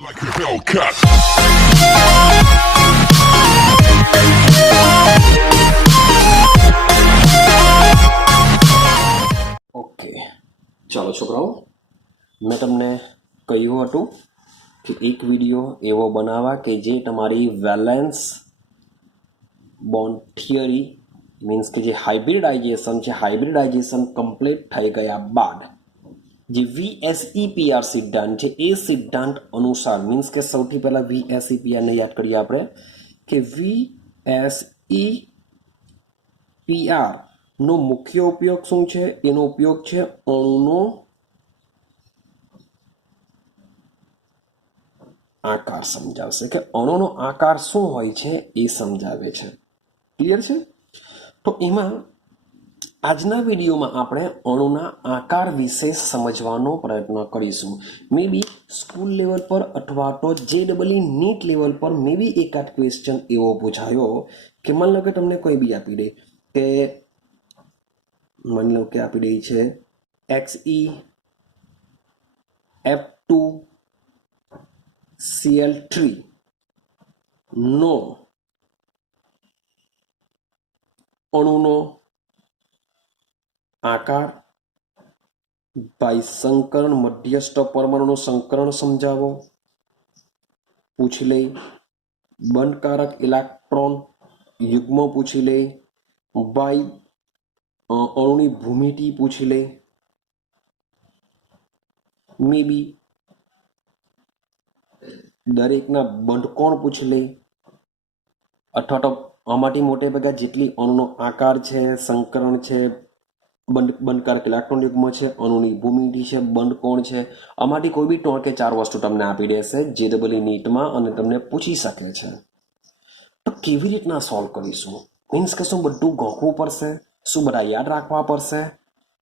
Like a Hellcat. Okay, ચાલો છોકરાઓ, મેં તમને કહ્યું હતું કે એક વિડીયો એવો બનાવવા કે જે તમારી વેલેન્સ બોન્ડ થિયરી મીન્સ કે જે હાઇબ્રિડાઇઝેશન કમ્પ્લીટ થઈ ગયા બાદ જે VSEPR સિદ્ધાંત છે એ સિદ્ધાંત અનુસાર મીન્સ કે સૌથી પહેલા VSEPR ને યાદ કરીએ આપણે કે VSEPR નો મુખ્ય ઉપયોગ શું છે? એનો ઉપયોગ છે અણુનો આકાર સમજાવશે કે અણુનો આકાર શું હોય છે એ સમજાવે છે. ક્લિયર છે? તો એમાં આજના વિડીયોમાં આપણે અણુના આકાર વિશે સમજવાનો પ્રયત્ન કરીશું. મે બી સ્કૂલ લેવલ પર અથવા તો JEE નીટ લેવલ પર મે બી એકાદ ક્વેશ્ચન એવો પૂછાયો કે માની લો કે તમને કોઈ બી આપી દે કે માની લો કે આપી દે છે XeF2Cl3 નો અણુનો આકાર ભાઈ સંકરણ મધ્યસ્થ પરમાણુનું સંકરણ સમજાવો પૂછી લે. બંધકારક ઇલેક્ટ્રોન યુગ્મ પૂછી લે. ભાઈ અણુની ભૂમિતિ પૂછી લે. મે બી દરેકના બંધકોણ પૂછી લે અથવા તો આમાંથી મોટે ભાગે જેટલી અણુનો આકાર છે, સંકરણ છે, બંધકારક ઇલેક્ટ્રોન યુગ્મ છે, અણુની ભૂમિતિ છે, બંધકોણ છે, આમાંથી કોઈ બી 3 કે 4 વસ્તુ તમને આપી દેશે JEE નીટમાં અને તમને પૂછી શકે છે. તો કેવી રીતના સોલ્વ કરીશું? મીન્સ કે શું બધું ગોખવું પડશે? શું બધા યાદ રાખવા પડશે?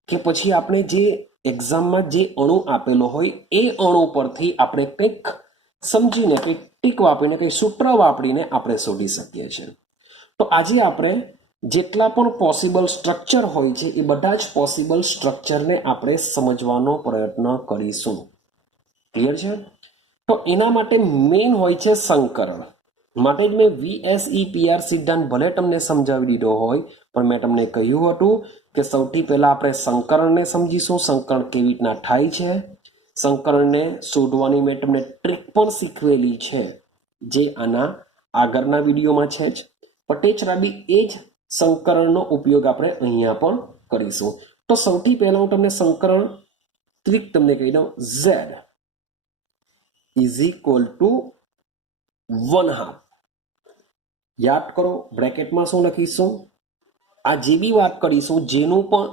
કે પછી આપણે જે એક્ઝામમાં જે અણુ આપેલો હોય એ અણુ પરથી આપણે કંઈક સમજીને કંઈક ટીક વાપરીને કંઈક સૂત્ર વાપરીને આપણે શોધી શકીએ છીએ. તો આજે આપણે જેટલા પણ પોસિબલ સ્ટ્રક્ચર હોય છે એ બધા જ પોસિબલ સ્ટ્રક્ચરને આપણે સમજવાનો પ્રયત્ન કરીશું. ક્લિયર છે? તો એના માટે મેઇન હોય છે સંકરણ. માટે જ મેં VSEPR સિદ્ધાંત ભલે તમને સમજાવી દીધો હોય પણ મેં તમને કહ્યું હતું કે સૌથી પહેલા આપણે સંકરણને સમજીશું. સંકરણ કેવી રીતના થાય છે, સંકરણને શોધવાની મેં તમને ટ્રીક પણ શીખવેલી છે જે આના આગળના વિડીયોમાં છે જ. પટેચરાબી એ જ સંકરણનો ઉપયોગ આપણે અહીંયા પણ કરીશું. તો સૌથી પહેલા હું તમને સંકરણ ટ્રીક તમને કહી દઉં. Z is equal to 1/2. યાદ કરો, બ્રેકેટમાં શું લખીશું? આ જે બી વાત કરીશું જેનું પણ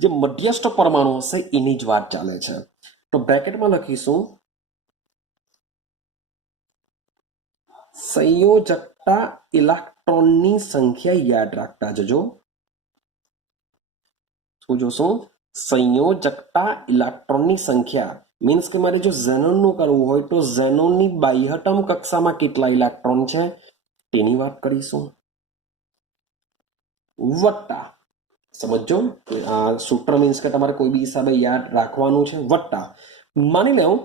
જે મધ્યસ્થ પરમાણુ હશે એની જ વાત ચાલે છે. તો બ્રેકેટમાં લખીશું સંયોજકતા ઇલેક્ટ્રોનની સંખ્યા યાદ રાખતા જજો. શું જોશું? સંયોજકતા ઇલેક્ટ્રોનની સંખ્યા મીન્સ કે મારે જો ઝેનોનનું કરવું હોય તો ઝેનોનની બાહ્યતમ કક્ષામાં કેટલા ઇલેક્ટ્રોન છે તેની વાત કરીશું. વત્તા, સમજો આ સૂત્ર મીન્સ કે તમારે કોઈ બી હિસાબે યાદ રાખવાનું છે. વત્તા માની લેવું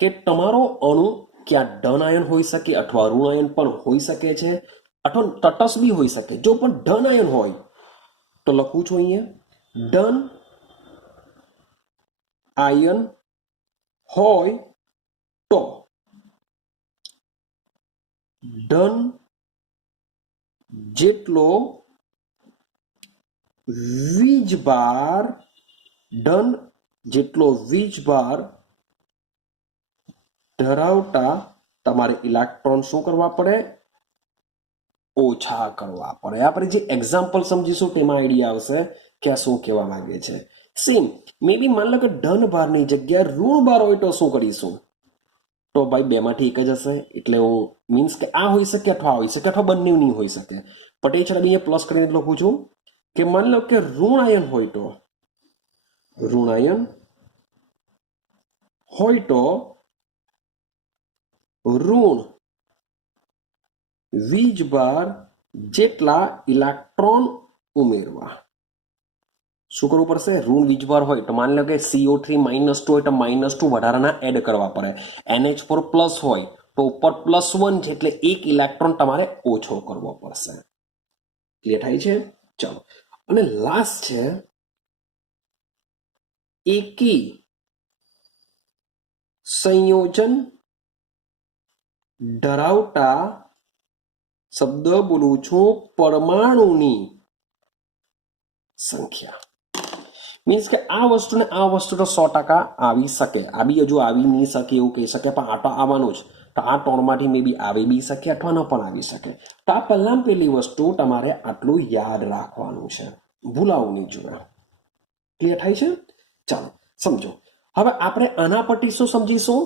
કે તમારો અણુ ક્યાં ધન આયન હોઈ શકે અથવા ઋણ આયન પણ હોઈ શકે છે અથવા તટસ્થ બી હોઈ શકે. જો પણ ધન આયન હોય તો લખું છું અહીંયા ધન આયન હોય તો ધન જેટલો વીજભાર ધન જેટલો વીજભાર ધરાવતા તમારે ઇલેક્ટ્રોન શું કરવા પડે? ઓછા કરવા પડે. આપણે જે એક્ઝામ્પલ સમજીશું તેમાં આઈડિયા આવશે કે આ શું કહેવા માંગે છે. સેમ મે બી માની લો કે ધન ભારની જગ્યાએ ઋણ ભાર હોય તો શું કરીશું? તો ભાઈ બેમાંથી એક જ હશે. એટલે હું મીન્સ કે આ હોઈ શકે અથવા હોઈ શકે અથવા બંને નહીં હોઈ શકે. પટેલ અહીંયા પ્લસ કરીને લખું છું કે માની લો કે ઋણ આયન હોય તો ઋણ વીજભાર જેટલા ઇલેક્ટ્રોન ઉમેરવા. શું કરવું પડશે? ઋણ વીજભાર હોય તો માની લો કે CO3 -2 હોય તો -2 વધારાના એડ કરવા પડે. NH4 પ્લસ હોય તો ઉપર +1 છે એટલે 1 ઇલેક્ટ્રોન તમારે ઓછો કરવો પડશે. ક્લિયર થાય છે? ચાલો, અને લાસ્ટ છે એકી સંયોજન ધરાવતા, શબ્દ બોલું છું, પરમાણુની સંખ્યા. મીન્સ કે આ વસ્તુ ને આ વસ્તુ તો 100% આવી શકે, આ બી હજુ આવી નહીં શકે એવું કહી શકે, પણ આ તો આવવાનું જ. તો આ ત્રણમાંથી મે બી આવી બી શકે અથવા ન પણ આવી શકે. તો આ પહેલાં પેલી વસ્તુ તમારે આટલું યાદ રાખવાનું છે, ભૂલાવું નહીં જોઈએ. ક્લિયર થાય છે? ચાલો સમજો. હવે આપણે આના પરથી શું સમજીશું?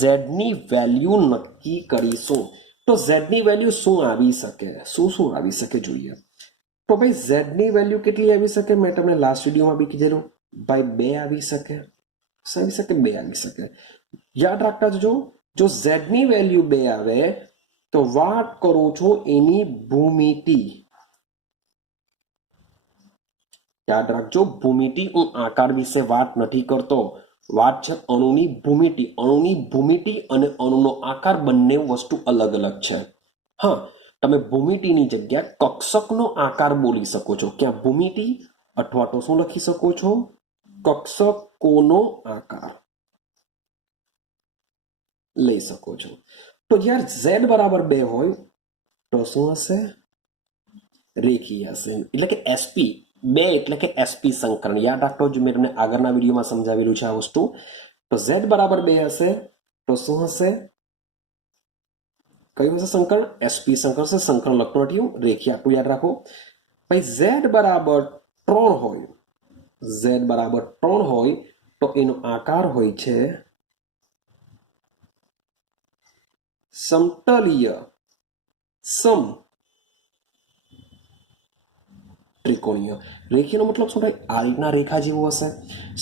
ઝેડની વેલ્યુ નક્કી કરીશું. તો ઝેડની વેલ્યુ શું આવી શકે, શું આવી શકે જોઈએ. તો ભાઈ ઝેડની વેલ્યુ કેટલી આવી શકે? મેં તમને લાસ્ટ વિડીયોમાં બી કીધેલું, ભાઈ 2 આવી શકે. શું આવી શકે? 2 આવી શકે. યાદ રાખતા જજો, જો ઝેડની વેલ્યુ 2 આવે તો વાત કરું છું એની ભૂમિતિ. યાદ રાખજો, ભૂમિતિ, હું આકાર વિશે વાત નથી કરતો, વાત છે અણુની ભૂમિતિ. અણુની ભૂમિતિ અને અણુનો આકાર બંને વસ્તુ અલગ અલગ છે. હા, તમે ભૂમિતિની જગ્યાએ કક્ષકનો આકાર બોલી શકો છો. ક્યાં ભૂમિતિ અથવા તો શું લખી શકો છો? કક્ષકોનો આકાર લઈ શકો છો. તો જ્યારે z બરાબર 2 હોય તો શું હશે? રેખીય હશે, એટલે કે sp. 2 એટલે કે sp સંકરણ. યાદ રાખો, જો મેં તમને આગળના વિડીયોમાં સમજાવેલું છે આ વસ્તુ. તો z બરાબર 2 હશે તો શું હશે? કયું હશે સંકરણ? sp સંકરણ છે. સંકરણ લખતો નથી હું, રેખીય. આટલું યાદ રાખો. ભાઈ z બરાબર 3 હોય, z બરાબર 3 હોય તો એનો આકાર હોય છે સમતલીય સમ ત્રિકોણીય. રેખીયનો મતલબ શું થાય? આ રીતના રેખા જેવું હશે.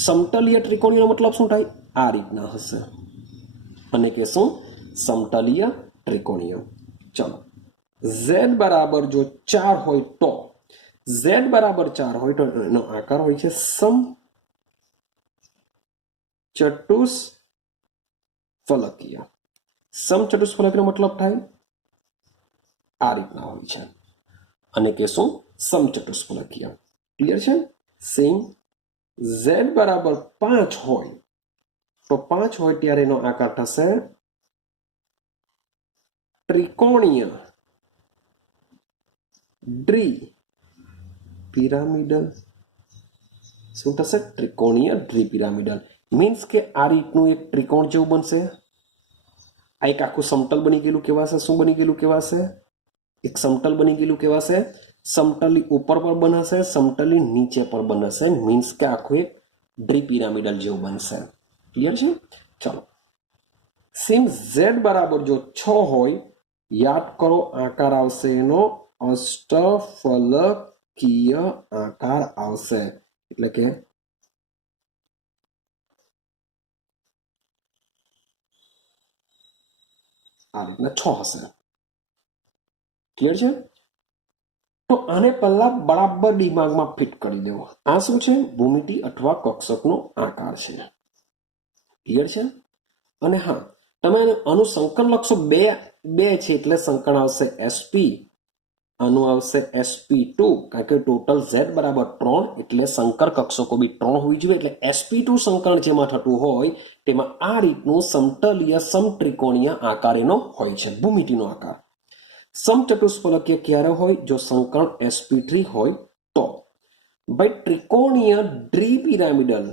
સમતલીય ત્રિકોણીયનો મતલબ શું થાય? આ રીતના હશે. અને કે શું? સમતલીય ત્રિકોણીય. ચલો, z બરાબર જો 4 હોય તો, z બરાબર 4 હોય તો એનો આકાર હોય છે સમ ચતુષ્ફલકીય. સમચતુષ્ફલકીયનો મતલબ થાય આ રીતના હોય છે. અને કે શું? સમચતુષ્ફલકીય. ક્લિયર છે? સેમ z બરાબર 5 હોય તો 5 હોય ત્યારે એનો આકાર થશે ત્રિકોણીય દ્વિપિરામિડલ. શું થશે? ત્રિકોણીય દ્વિપિરામિડલ. મીન્સ કે આ રીતનું એક ત્રિકોણ જેવું બનશે. આ એક આખું સમતલ બની ગયેલું કહેવાશે. શું બની ગયેલું કહેવાશે? એક સમતલ બની ગયેલું કહેવાશે. સમતલની ઉપર પર બનશે, સમતલની નીચે પર બનશે. મીન્સ કે આખું એક દ્વિપિરામિડલ જેવું બનશે. ક્લિયર છે? ચલો, સેમ z બરાબર જો 6 હોય, યાદ કરો આકાર આવશે એનો અષ્ટફલકીય આકાર આવશે. એટલે કે આ રીતના 6 હશે. ક્લિયર છે? તો આને પહેલા બરાબર દિમાગમાં ફિટ કરી દેવો. આ શું છે? ભૂમિતિ અથવા કક્ષકનો આકાર છે. ક્લિયર છે? અને હા, તમે આનું સંકલન લખશો. 2 છે એટલે સંકલન આવશે sp. આનું આવશે sp2, કારણ કે ટોટલ z બરાબર 3 એટલે સંકર કક્ષકો બી 3 હોવી જોઈએ. એટલે sp2 સંકલન જેમાં થતું હોય તેમાં આ રીતનું સમતલીય સમત્રિકોણીય આકાર એનો હોય છે, ભૂમિતિનો આકાર. સમચતુષ્ફલકીય ક્યારે હોય? જો સંકલન sp3 હોય તો. ભાઈ ત્રિકોણીય દ્વિપિરામિડલ,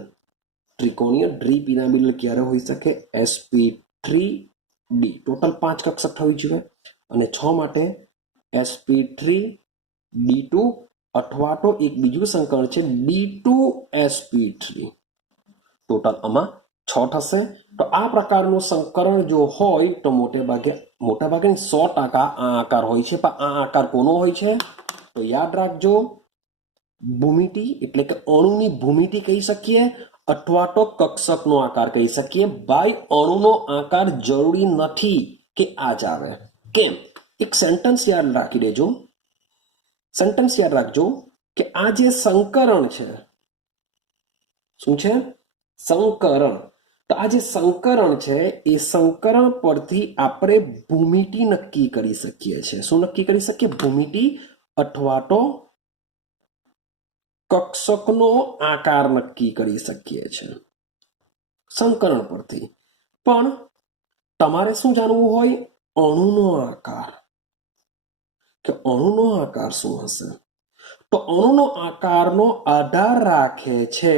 ત્રિકોણીય દ્વિપિરામિડલ ક્યારે હોઈ શકે? sp3d. ટોટલ 5 કક્ષક થવી જોઈએ અને 6 માટે sp3d2 અથવા તો એક બીજું સંકલન છે d2sp3. ટોટલ આમાં 6 થશે. તો આ પ્રકારનું સંકરણ જો હોય તો મોટાભાગે 100% આ આકાર હોય છે. પણ આ આકાર કોનો હોય છે? તો યાદ રાખજો, ભૂમિતિ એટલે કે અણુની ભૂમિતિ કહી શકીએ અથવા તો કક્ષકનો આકાર કહી શકીએ. ભાઈ અણુનો આકાર જરૂરી નથી કે આ જ આવે. કેમ? એક સેન્ટેન્સ યાદ રાખી દેજો. સેન્ટેન્સ યાદ રાખજો કે આ જે સંકરણ છે શું છે? સંકરણ. તો આ જે સંકરણ છે એ સંકરણ પરથી આપણે ભૂમિતિ નક્કી કરી શકીએ છીએ. શું નક્કી કરી શકીએ? ભૂમિતિ અથવા તો કક્ષકનો આકાર નક્કી કરી શકીએ છીએ સંકરણ પરથી. પણ તમારે શું જાણવું હોય? અણુનો આકાર, કે અણુનો આકાર શું હશે? તો અણુનો આકારનો આધાર રાખે છે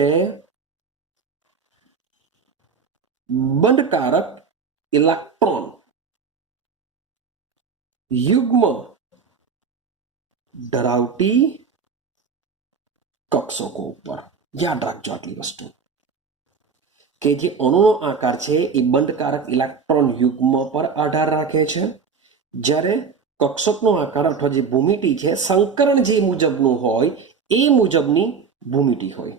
બંધકારક ઇલેક્ટ્રોન યુગ્મ ધરાવતી કક્ષકો ઉપર. યાદ રાખજો આટલી વસ્તુ, કે જે અણુનો આકાર છે એ બંધકારક ઇલેક્ટ્રોન યુગ્મ પર આધાર રાખે છે, જ્યારે કક્ષકનો આકાર અથવા જે ભૂમિતિ છે સંકરણ જે મુજબનું હોય એ મુજબની ભૂમિતિ હોય.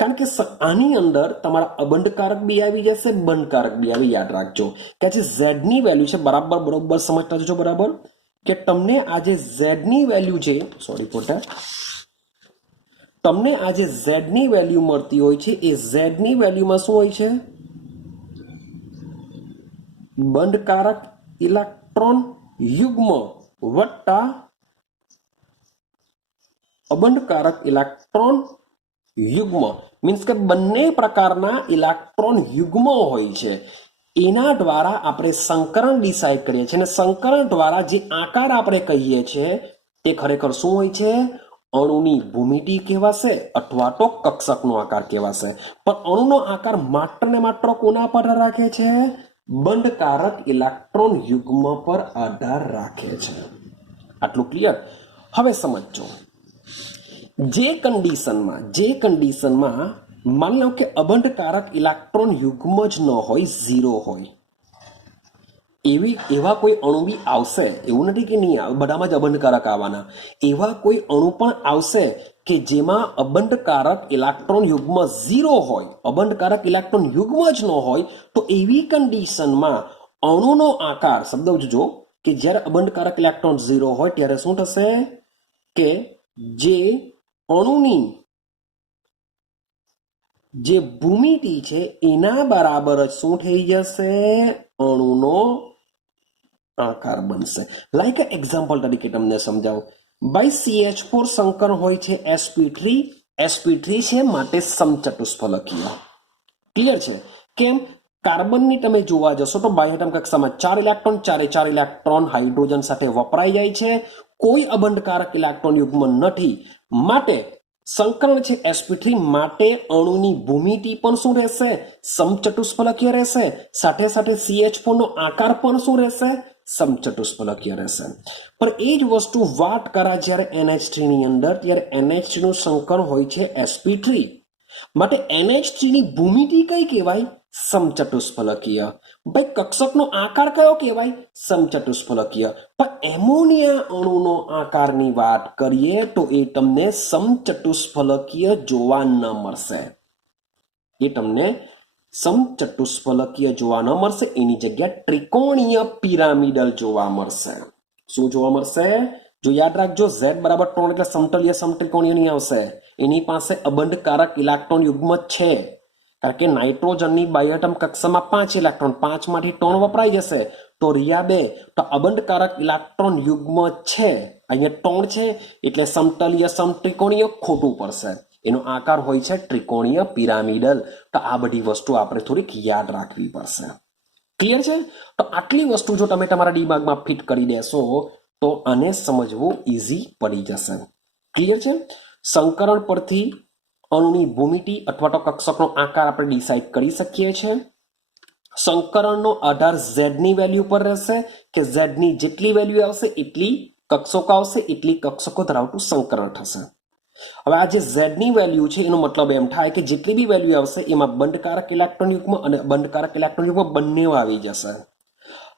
કારણ કે આની અંદર તમારા અબંધકારક બી આવી જશે, બંધકારક બી આવી. યાદ રાખજો કે જે ઝેડ ની વેલ્યુ છે, બરોબર સમજતા જજો. બરાબર, કે તમને આ જે ઝેડ ની વેલ્યુ છે, સોરી ફોર ધેટ, તમને આ જે ઝેડ ની વેલ્યુ મળતી હોય છે એ ઝેડ ની વેલ્યુમાં શું હોય છે? બંધકારક ઇલેક્ટ્રોન યુગ્મ વત્તા અબંધકારક ઇલેક્ટ્રોન યુગ્મ. મીન્સ કે બંને પ્રકારના ઇલેક્ટ્રોન યુગ્મ હોય છે. એના દ્વારા આપણે સંકરણ ડિસાઇડ કરીએ છીએ, અને સંકરણ દ્વારા જે આકાર આપણે કહીએ છીએ તે ખરેખર શું હોય છે? અણુની ભૂમિતિ કહેવાશે અથવા તો કક્ષકનો આકાર કહેવાશે. પણ અણુનો આકાર માત્ર ને માત્ર કોના પર રાખે છે? બંધકારક ઇલેક્ટ્રોન યુગ્મ પર આધાર રાખે છે. આટલું ક્લિયર? હવે સમજો, જે કન્ડિશનમાં માની લો કે અબંધકારક ઇલેક્ટ્રોન યુગ્મ જ ન હોય, ઝીરો હોય, એવા કોઈ અણુ બી આવશે. એવું નથી કે નહીં આવે, બધામાં જ અબંધકારક આવવાના. એવા કોઈ અણુ પણ આવશે કે જેમાં અબંધકારક ઇલેક્ટ્રોન યુગ્મ ઝીરો હોય, અબંધકારક ઇલેક્ટ્રોન યુગ્મ જ ન હોય, તો એવી કન્ડિશનમાં અણુનો આકાર, સમજો કે જ્યારે અબંધકારક ઇલેક્ટ્રોન ઝીરો હોય ત્યારે શું થશે? કે જે અણુની જે ભૂમિતિ છે એના બરાબર જ શું થઈ જશે? અણુનો આકાર બનશે. લાઈક એક્ઝામ્પલ તરીકે તમને સમજાવું. બાય CH4 સંકર હોય છે sp3 છે માટે સમચતુષ્ફલકીય. ક્લિયર છે? કેમ? કાર્બનની તમે જોવા જશો તો બાયોએટમ કક્ષામાં 4 ઇલેક્ટ્રોન હાઇડ્રોજન સાથે વપરાઈ જાય છે. કોઈ અબંધકારક ઇલેક્ટ્રોન યુગ્મ નથી, માટે સંકરણ છે sp3 માટે અણુની ભૂમિતિ પણ શું રહેશે? સમચતુષ્ફલકીય રહેશે. સાથે સાથે CH4 નો આકાર પણ શું રહેશે? સમચતુષ્ફલકીય રહેશે. પણ એ જ વસ્તુ વાત કરા જ્યારે NH3 ની અંદર, ત્યારે NH3 નું સંકર હોય છે sp3. માટે NH3 ની ભૂમિતિ કઈ કહેવાય? સમચતુષ્ફલકીય. ભાઈ કક્ષકનો આકાર કયો કહેવાય? સમચતુષ્ફલકીય. પણ એમોનિયા અણુનો આકારની વાત કરીએ તો એ તમને સમચતુષ્ફલકીય જોવા ન મળશે. એ તમને સમચતુષ્ફલકીય જોવા ન મળશે. એની જગ્યાએ ત્રિકોણીય પિરામિડલ જોવા મળશે. શું જોવા મળશે? જો યાદ રાખજો, Z બરાબર 3 એટલે સમતલીય સમત્રિકોણીય નહીં આવશે. એની પાસે અબંધકારક ઇલેક્ટ્રોન યુગ્મ છે. કારણ કે નાઇટ્રોજનની બાયોએટમ કક્ષામાં 5 ઇલેક્ટ્રોન, 5 માંથી 3 વપરાઈ જશે તો રહ્યા 2. તો અબંધકારક ઇલેક્ટ્રોન યુગ્મ છે, અહીંયા 3 છે, એટલે સમતલીય સમત્રિકોણીય ખોટું પડશે. એનો આકાર હોય છે ત્રિકોણીય પિરામિડલ. તો આ બધી વસ્તુ આપણે થોડીક યાદ રાખવી પડશે. ક્લિયર છે? તો આટલી વસ્તુ જો તમે તમારા દિમાગમાં ફિટ કરી દેશો તો આને સમજવું ઈઝી પડી જશે. ક્લિયર છે? સંકરણ પરથી અણુની ભૂમિતિ અથવા તો કક્ષકનો આકાર આપણે ડિસાઇડ કરી શકીએ છીએ. સંકરણનો આધાર Z ની વેલ્યુ પર રહેશે, કે Z ની જેટલી વેલ્યુ આવશે એટલી કક્ષકો આવશે, એટલી કક્ષકો ધરાવતું સંકરણ થશે. હવે આ જે Z ની વેલ્યુ છે એનો મતલબ એમ થાય કે જેટલી બી વેલ્યુ આવશે એમાં બંધકારક ઇલેક્ટ્રોન યુગ્મ અને અબંધકારક ઇલેક્ટ્રોન યુગ્મ બંને આવી જશે.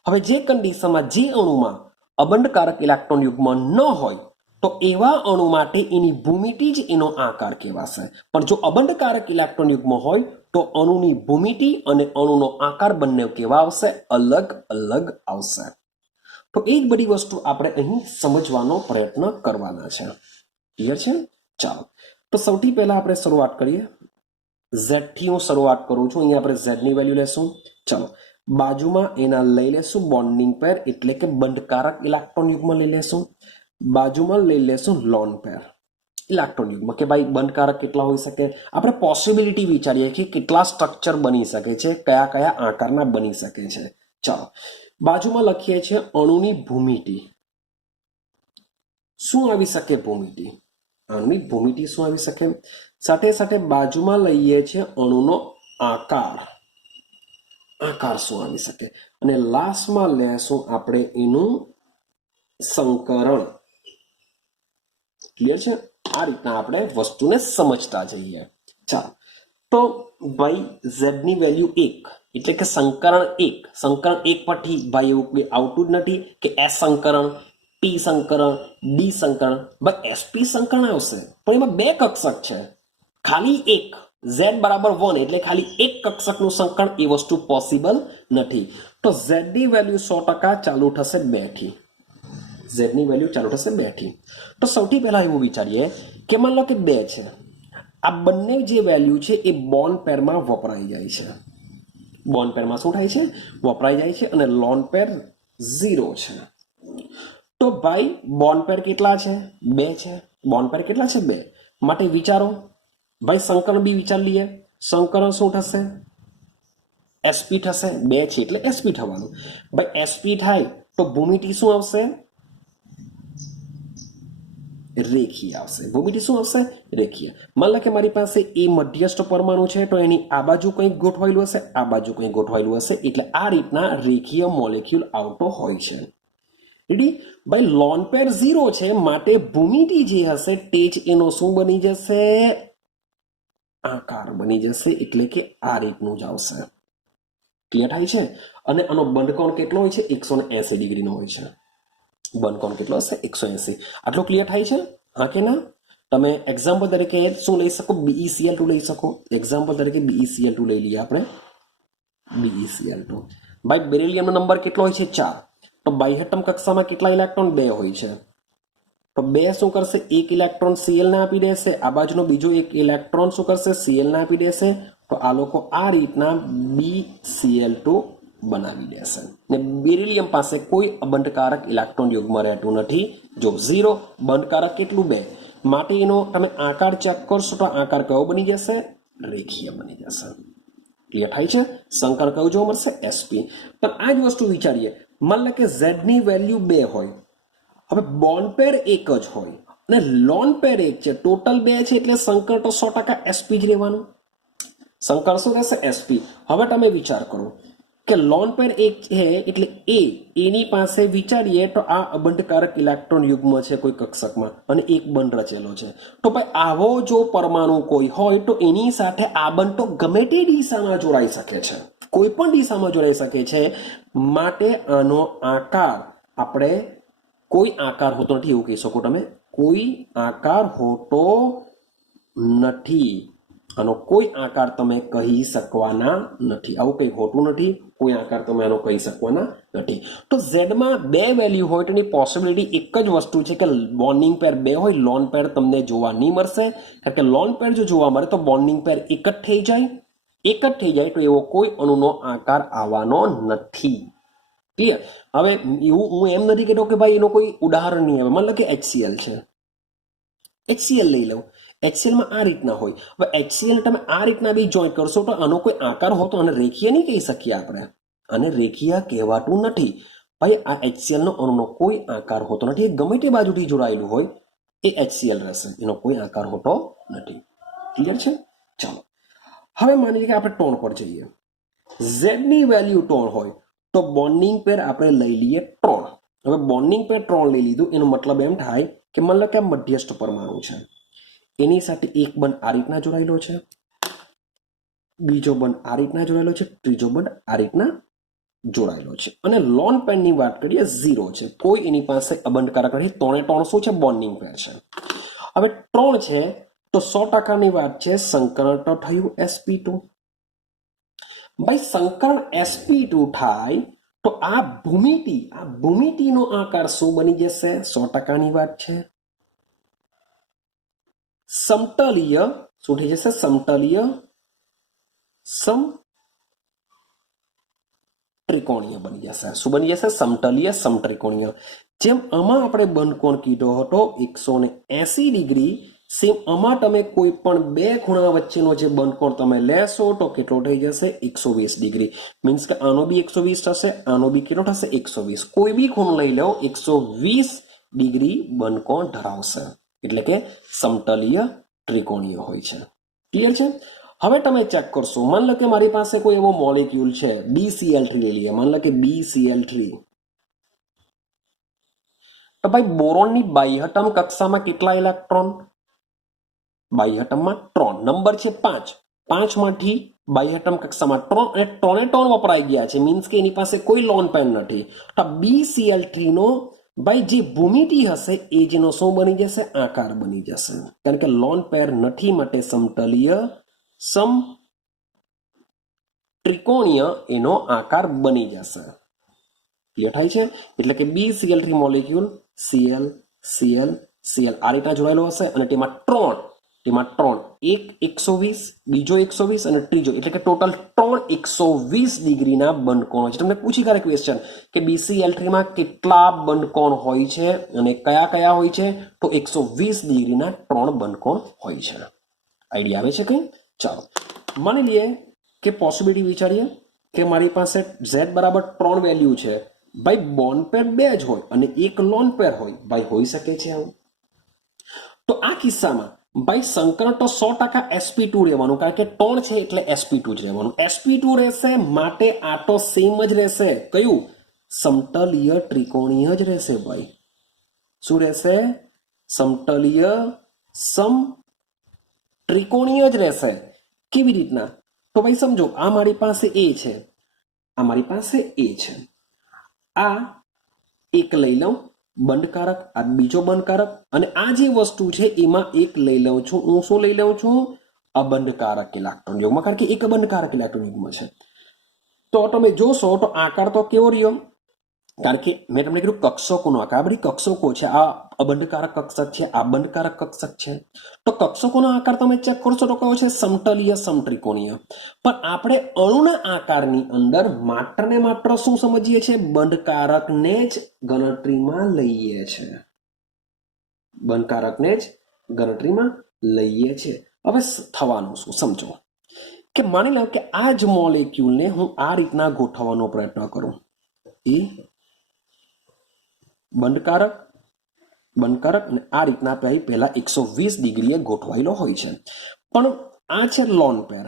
હવે જે કન્ડિશનમાં જે અણુમાં અબંધકારક ઇલેક્ટ્રોન યુગ્મ ન હોય તો એવા અણુ માટે એની ભૂમિતિ જ એનો આકાર કહેવાશે. પણ જો અબંધકારક ઇલેક્ટ્રોન યુગ્મ હોય તો અણુની ભૂમિતિ અને અણુનો આકાર બંને કેવા આવશે? અલગ અલગ આવશે. તો એ જ બધી વસ્તુ આપણે અહીં સમજવાનો પ્રયત્ન કરવાના છે. ક્લિયર છે? ચાલો, તો સૌથી પહેલા આપણે શરૂઆત કરીએ ઝેડ થી હું શરૂઆત કરું છું. અહીંયા આપણે ઝેડ ની વેલ્યુ લેશું. ચલો બાજુમાં એના લઈ લેશું બોન્ડિંગ પેર એટલે કે બંધકારક ઇલેક્ટ્રોન યુગ્મ લઈ લેશું. બાજુમાં લઈ લેશું લોન પેર ઇલેક્ટ્રોન યુગ્મ કે ભાઈ બંધકારક કેટલા હોઈ શકે. આપણે પોસિબિલિટી વિચારીએ કે કેટલા સ્ટ્રક્ચર બની શકે છે, કયા કયા આકારના બની શકે છે. ચાલો બાજુમાં લખીએ છીએ અણુની ભૂમિતિ. શું આવી શકે ભૂમિતિ? અણુની ભૂમિતિ શું આવી શકે? સાથે સાથે બાજુમાં લઈએ છીએ અણુનો આકાર. આકાર શું આવી શકે? અને લાસ્ટમાં લેશું આપણે એનું સંકરણ. ક્લિયર છે? આ રીતના આપણે વસ્તુને સમજતા જઈએ. ચાલો તો ભાઈ ઝેડ ની વેલ્યુ 1 એટલે કે સંકરણ 1. સંકરણ 1 પરથી ભાઈ એવું કોઈ આવતું જ નથી કે એસ સંકરણ, પી સંકરણ, ડી સંકરણ. ભાઈ એસપી સંકરણ આવશે પણ એમાં બે કક્ષક છે, ખાલી એક. ઝેડ બરાબર 1 એટલે ખાલી એક કક્ષકનું સંકરણ, એ વસ્તુ પોસિબલ નથી. તો ઝેડ ની વેલ્યુ 100% ચાલુ થશે 2 થી. ઝેડ ની વેલ્યુ ચાલુ થશે 2 થી. તો સૌથી પહેલા એવું વિચારીએ કે માન લો કે 2 છે. આ બંને જે વેલ્યુ છે એ બોન્ડ પેરમાં વપરાઈ જાય છે. બોન્ડ પેરમાં શું થાય છે? વપરાઈ જાય છે. અને લોન પેર 0 છે. તો ભાઈ બોન્ડ પેર કેટલા છે? 2 છે. બોન્ડ પેર કેટલા છે? 2. માટે વિચારો ભાઈ સંકરણ બી વિચાર લઈએ. સંકરણ શું થશે? એસપી થશે. 2 છે એટલે એસપી થવાનું. ભાઈ એસપી થાય તો ભૂમિતિ શું આવશે? રેખીય આવશે. ભૂમિતિ શું આવશે? રેખીય. માન લો કે મારી પાસે એ મધ્યસ્થ પરમાણુ છે તો એની આ બાજુ કંઈક ગોઠવાયેલું હશે, આ બાજુ કંઈક ગોઠવાયેલું હશે, એટલે આ રીતના રેખીય મોલેક્યુલ આવતો હોય છે. રેડી? ભાઈ લોન પેર 0 છે માટે ભૂમિતિ જે હશે તે જ એનો શું બની જશે? આકાર બની જશે. એટલે કે આ રીતનું જ આવશે. ક્લિયર થાય છે? અને આનો બંધકોણ કેટલો હોય છે? 180 ડિગ્રીનો હોય છે. બંધકોણ કેટલો હશે? 180. આટલું ક્લિયર થાય છે? હા કે ના? તમે એક્ઝામ્પલ તરીકે શું લઈ શકો? BeCl2 લઈ શકો. એક્ઝામ્પલ તરીકે BeCl2 લઈ લઈએ આપણે. BeCl2 ભાઈ બેરિલિયમનો નંબર કેટલો હોય છે? 4. તો બાહ્યતમ કક્ષામાં કેટલા ઇલેક્ટ્રોન? 2 હોય છે. તો 2 શું કરશે? એક ઇલેક્ટ્રોન Cl ને આપી દેશે. આ બાજુનો બીજો એક ઇલેક્ટ્રોન શું કરશે? Cl ને આપી દેશે. તો આ લોકો આ રીતના BeCl2 બનાવી દેશે. ને બેરિલિયમ પાસે કોઈ અબંધકારક ઇલેક્ટ્રોન યુગ્મ રહેતું નથી. જો 0, બંધકારક કેટલું? 2. માટે એનો તમે આકાર ચેક કરશો તો આકાર કયો બની જશે? રેખીય બની જશે. ક્લિયર થાય છે? સંકર કયું જોવા મળશે? એસપી. પણ આ જ વસ્તુ વિચારીએ. માન લો કે ઝેડ ની વેલ્યુ 2 હોય, હવે બોન્ડ પેર 1 જ હોય અને લોન પેર 1 છે, ટોટલ 2 છે એટલે સંકર તો 100% એસપી જ રહેવાનું. સંકર શું રહેશે? એસપી. હવે તમે વિચાર કરો કે લોન પેર 1 છે એટલે એની પાસે વિચારીએ તો આ અબંધકારક ઇલેક્ટ્રોન યુગ્મ છે કોઈ કક્ષકમાં અને એક બંધ રચેલો છે. તો ભાઈ આવો જો પરમાણુ કોઈ હોય તો એની સાથે આ બંધ તો ગમે તે દિશામાં જોડાઈ શકે છે, કોઈ પણ દિશામાં જોડાઈ શકે છે. માટે આનો આકાર આપણે કોઈ આકાર હોતો નથી એવું કહી શકો તમે. કોઈ આકાર હોતો નથી. આનો કોઈ આકાર તમે કહી શકવાના નથી. આવું કંઈ હોતું નથી. કોઈ આકાર તમે આનો કહી શકવાના નથી. તો ઝેડમાં 2 વેલ્યુ હોય તો એની પોસિબિલિટી એક જ વસ્તુ છે કે બોન્ડિંગ પેર 2 હોય, લોન પેર તમને જોવા નહીં મળશે. કારણ કે લોન પેર જો જોવા મળે તો બોન્ડિંગ પેર એક જ થઈ જાય. એક જ થઈ જાય તો એવો કોઈ અણુનો આકાર આવવાનો નથી. ક્લિયર? હવે એવું હું એમ નથી કહેતો કે ભાઈ એનો કોઈ ઉદાહરણ નહીં આવે. માન લો કે HCl છે. HCl લઈ લઉં. HClમાં આ રીતના હોય. હવે HCl તમે આ રીતના બી જોઈન્ટ કરશો તો આનો કોઈ આકાર હોતો અને રેખીય નહીં કહી શકીએ આપણે. આને રેખીય કહેવાતું નથી. ભાઈ આ HCl નો અણુનો કોઈ આકાર હોતો નથી. એ ગમે તે બાજુથી જોડાયેલું હોય એ HCl રહેશે. એનો કોઈ આકાર હોતો નથી. ક્લિયર છે? ચાલો હવે માની લઈએ કે આપણે ટોન પર જઈએ. ઝેડ ની વેલ્યુ ટોન હોય તો બોન્ડિંગ પેર આપણે લઈ લઈએ 3. હવે બોન્ડિંગ પેર 3 લઈ લીધું એનો મતલબ એમ થાય કે માન લો કે આ મધ્યસ્થ પરમાણુ છે, એની સાથે એક બંધ આ રીતના જોડાયેલો છે, બીજો બંધ આ રીતના જોડાયેલો છે, ત્રીજો બંધ આ રીતના જોડાયેલો છે. અને લોન પેરની વાત કરીએ 0 છે, કોઈ એની પાસે અબંધકારક નથી. 3 3 શું છે? બોન્ડિંગ પેર છે. હવે 3 છે તો 100%ની વાત છે સંકરણ તો થયું sp2. ભાઈ સંકરણ sp2 થાય તો આ ભૂમિતિનો આકાર શું બની જશે? 100%ની વાત છે. સમતલીય શું થઈ જશે? સમતલીય સમ ત્રિકોણીય બની જશે. શું બની જશે? સમતલીય સમત્રિકોણીય. જેમ આમાં આપણે બંધકોણ કીધો હતો 180 ડિગ્રી, સેમ આમાં તમે કોઈ પણ બે ખૂણા વચ્ચેનો જે બંધકોણ તમે લેશો તો કેટલો થઈ જશે? 120 ડિગ્રી. મીન્સ કે આનો બી 120 થશે, આનો બી કેટલો થશે? 120. કોઈ બી ખૂણો લઈ લો 120 ડિગ્રી બંધકોણ ધરાવશે, એટલે કે સમતલીય ત્રિકોણીય હોય છે. ક્લિયર છે? હવે તમે ચેક કરશો, માન લો કે મારી પાસે કોઈ એવો મોલેક્યુલ છે BCl3 લઈ લઈએ, માન લો કે BCl3. તો ભાઈ બોરોનની બાહ્યતમ કક્ષામાં કેટલા ઇલેક્ટ્રોન? બાહ્યતમમાં 3. નંબર છે 5. 5 માંથી બાહ્યતમ કક્ષામાં 3 અને 3 એ 3 વપરાઈ ગયા છે, મીન્સ કે એની પાસે કોઈ લોન પેન નથી. તો BCl3 નો ભાઈ જે ભૂમિતિ હશે એ જેનો શું બની જશે? આકાર બની જશે, કારણ કે લોન પેર નથી માટે સમતલીય સમ ત્રિકોણીય એનો આકાર બની જશે. ક્લિયર થાય છે? એટલે કે BCl3 molecule Cl Cl Cl આ રીતના જોડાયેલો હશે અને તેમાં 3 એક 120, બીજો 120 અને ત્રીજો, એટલે કે ટોટલ 3 120 ડિગ્રીના બંધકોણ છે. તમને પૂછી કરે ક્વેશ્ચન કે BCl3 માં કેટલા બંધકોણ હોય છે અને કયા કયા હોય છે? તો 120 ડિગ્રીના 3 બંધકોણ હોય છે. આઈડિયા આવે છે કઈ? ચાલો માની લઈએ કે પોસિબિલિટી વિચારીએ કે મારી પાસે Z બરાબર 3 વેલ્યુ છે. ભાઈ બોન્ડ પેર 2 જ હોય અને એક લોન પેર હોય. ભાઈ હોઈ શકે છે આવું? તો આ કિસ્સામાં ભાઈ સંકરણ તો 100% sp2 રહેવાનું, કારણ કે 3 છે એટલે sp2 જ રહેવાનું. sp2 રહેશે માટે આ તો સેમ જ રહેશે. કયું? સમતલીય ત્રિકોણીય જ રહેશે ભાઈ. શું રહેશે? સમતલીય સમ ત્રિકોણીય જ રહેશે. કેવી રીતના? તો ભાઈ સમજો, આ મારી પાસે A છે, આ મારી પાસે A છે, આ એક લઈ લઉં બંધકારક, આ બીજો બંધકારક, અને આ જે વસ્તુ છે એમાં એક લઈ લઉં છું હું. શું લઈ લઉં છું? અબંધકારક ઇલેક્ટ્રોન યુગ્મ, કારણ કે એક અબંધકારક ઇલેક્ટ્રોન યુગ્મ છે. તો તમે જોશો તો આકાર તો કેવો રહ્યો? કારણ કે મેં તમને કીધું કક્ષકોનો આકાર. આ બધી કક્ષકો છે. આ અબંધકારક કક્ષક છે, આ બંધકારક કક્ષક છે. તો કક્ષકોનો આકાર તમે ચેક કરશો તો કયો છે? સમતલીય સમત્રિકોણીય. પણ આપણે અણુના આકારની અંદર માત્ર ને માત્ર શું સમજીએ છીએ? બંધકારકને જ ગણતરીમાં લઈએ છીએ. બંધકારકને જ ગણતરીમાં લઈએ છીએ. હવે થવાનું શું સમજો કે માની લો કે આ જ મોલેક્યુલને હું આ રીતના ગોઠવવાનો પ્રયત્ન કરું. એ બંધકારક બંધકારક અને આ રીતના પહેલા 120 ડિગ્રીએ ગોઠવાયેલો હોય છે. પણ આ છે લોન પેર,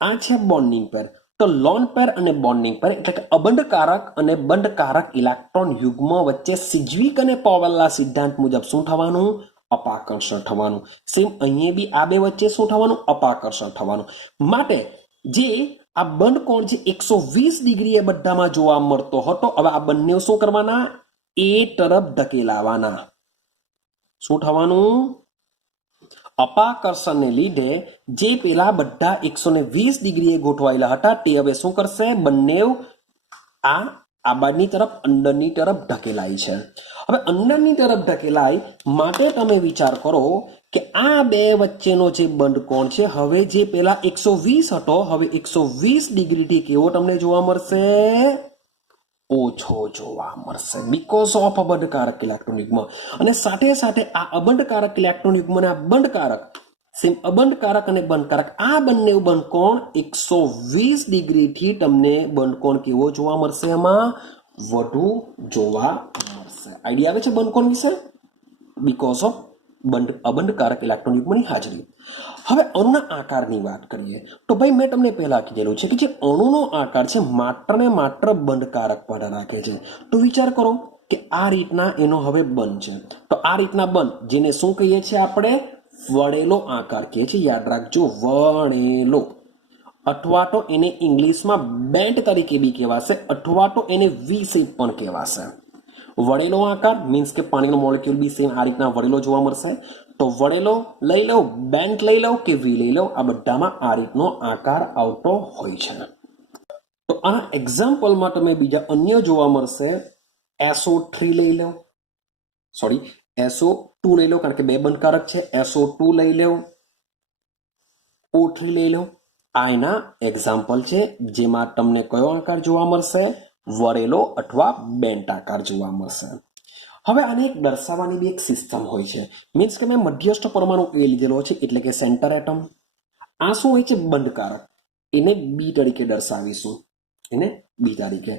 આ છે બોન્ડિંગ પેર. તો લોન પેર અને બોન્ડિંગ પેર એટલે કે અબંધકારક અને બંધકારક ઇલેક્ટ્રોન યુગ્મ વચ્ચે સિજ્વિક અને પોવેલના સિદ્ધાંત મુજબ શું થવાનું? અપાકર્ષણ થવાનું. સેમ અહીંયા બી આ બે વચ્ચે શું થવાનું? અપાકર્ષણ થવાનું. માટે જે આ બંધકોણ જે 120 ડિગ્રીએ બધામાં જોવા મળતો હતો, હવે આ બંને શું કરવાના? એ તરફ ધકેલાવાના. શું થવાનું? અપાકર્ષણને લીધે જે પેલા બધા 120 ડિગ્રીએ ગોઠવાયેલા હતા તે હવે શું કરશે? બંને આ બાજુની તરફ અંદરની તરફ ઢકેલાય છે. હવે અંદરની તરફ ઢકેલાય માટે તમે વિચાર કરો કે આ બે વચ્ચેનો જે બંધકોણ છે હવે જે પેલા 120 હતો હવે 120 ડિગ્રીથી કેવો તમને જોવા મળશે? ઓછો જોવા મળશે, બીકોઝ ઓફ અબંધકારક ઇલેક્ટ્રોન યુગ્મ. અને સાથે સાથે આ અબંધકારક ઇલેક્ટ્રોન યુગ્મ અને આ બંધકારક, સેમ અબંધકારક અને બંધકારક, આ બંને બંધકોણ 120 ડિગ્રીથી તમને બંધકોણ કેવો જોવા મળશે? એમાં વધુ જોવા મળશે. આઈડિયા આવે છે બંધકોણ વિશે? બીકોઝ ઓફ અબંધકારક ઇલેક્ટ્રોન યુગ્મની હાજરી. હવે અણુના આકારની વાત કરીએ તો ભાઈ મેં તમને પહેલા કીધેલું છે કે જે અણુનો આકાર છે માત્ર ને માત્ર બંધકારક પણ રાખે છે. તો વિચાર કરો કે આ રીતના એનો હવે બંધ છે. તો આ રીતના બંધ, જેને શું કહીએ છીએ આપણે? વળેલો આકાર કહીએ છીએ. યાદ રાખજો, વળેલો. અથવા તો એને ઇંગ્લિશમાં બેન્ટ તરીકે બી કહેવાશે, અથવા તો એને વી શેપ પણ કહેવાશે. વળેલો આકાર મીન્સ કે પાણીનો મોલેક્યુલ બી સેમ આ રીતના વળેલો જોવા મળશે. તો વળેલો લઈ લો, બેન્ટ લઈ લો કે વી લઈ લો, આ બધામાં આ રીતનો આકાર આવતો હોય છે. તો આના એક્ઝામ્પલમાં તમે બીજા અન્ય જોવા મળશે. SO3 લઈ લો, સોરી SO2 લઈ લો, કારણ કે બે બંધકારક છે. SO2 લઈ લો, O3 લઈ લો. આ એના એક્ઝામ્પલ છે, જેમાં તમને કયો આકાર જોવા મળશે? વરેલો અથવા બેન્ટ આકાર જોવા મળશે. હવે આને એક દર્શાવવાની બી એક સિસ્ટમ હોય છે. મીન્સ કે મેં મધ્યસ્થ પરમાણુ એ લીધેલો છે, એટલે કે સેન્ટર એટમ. આ શું હોય છે? બંધકારક. એને બી તરીકે દર્શાવીશું, એને બી તરીકે.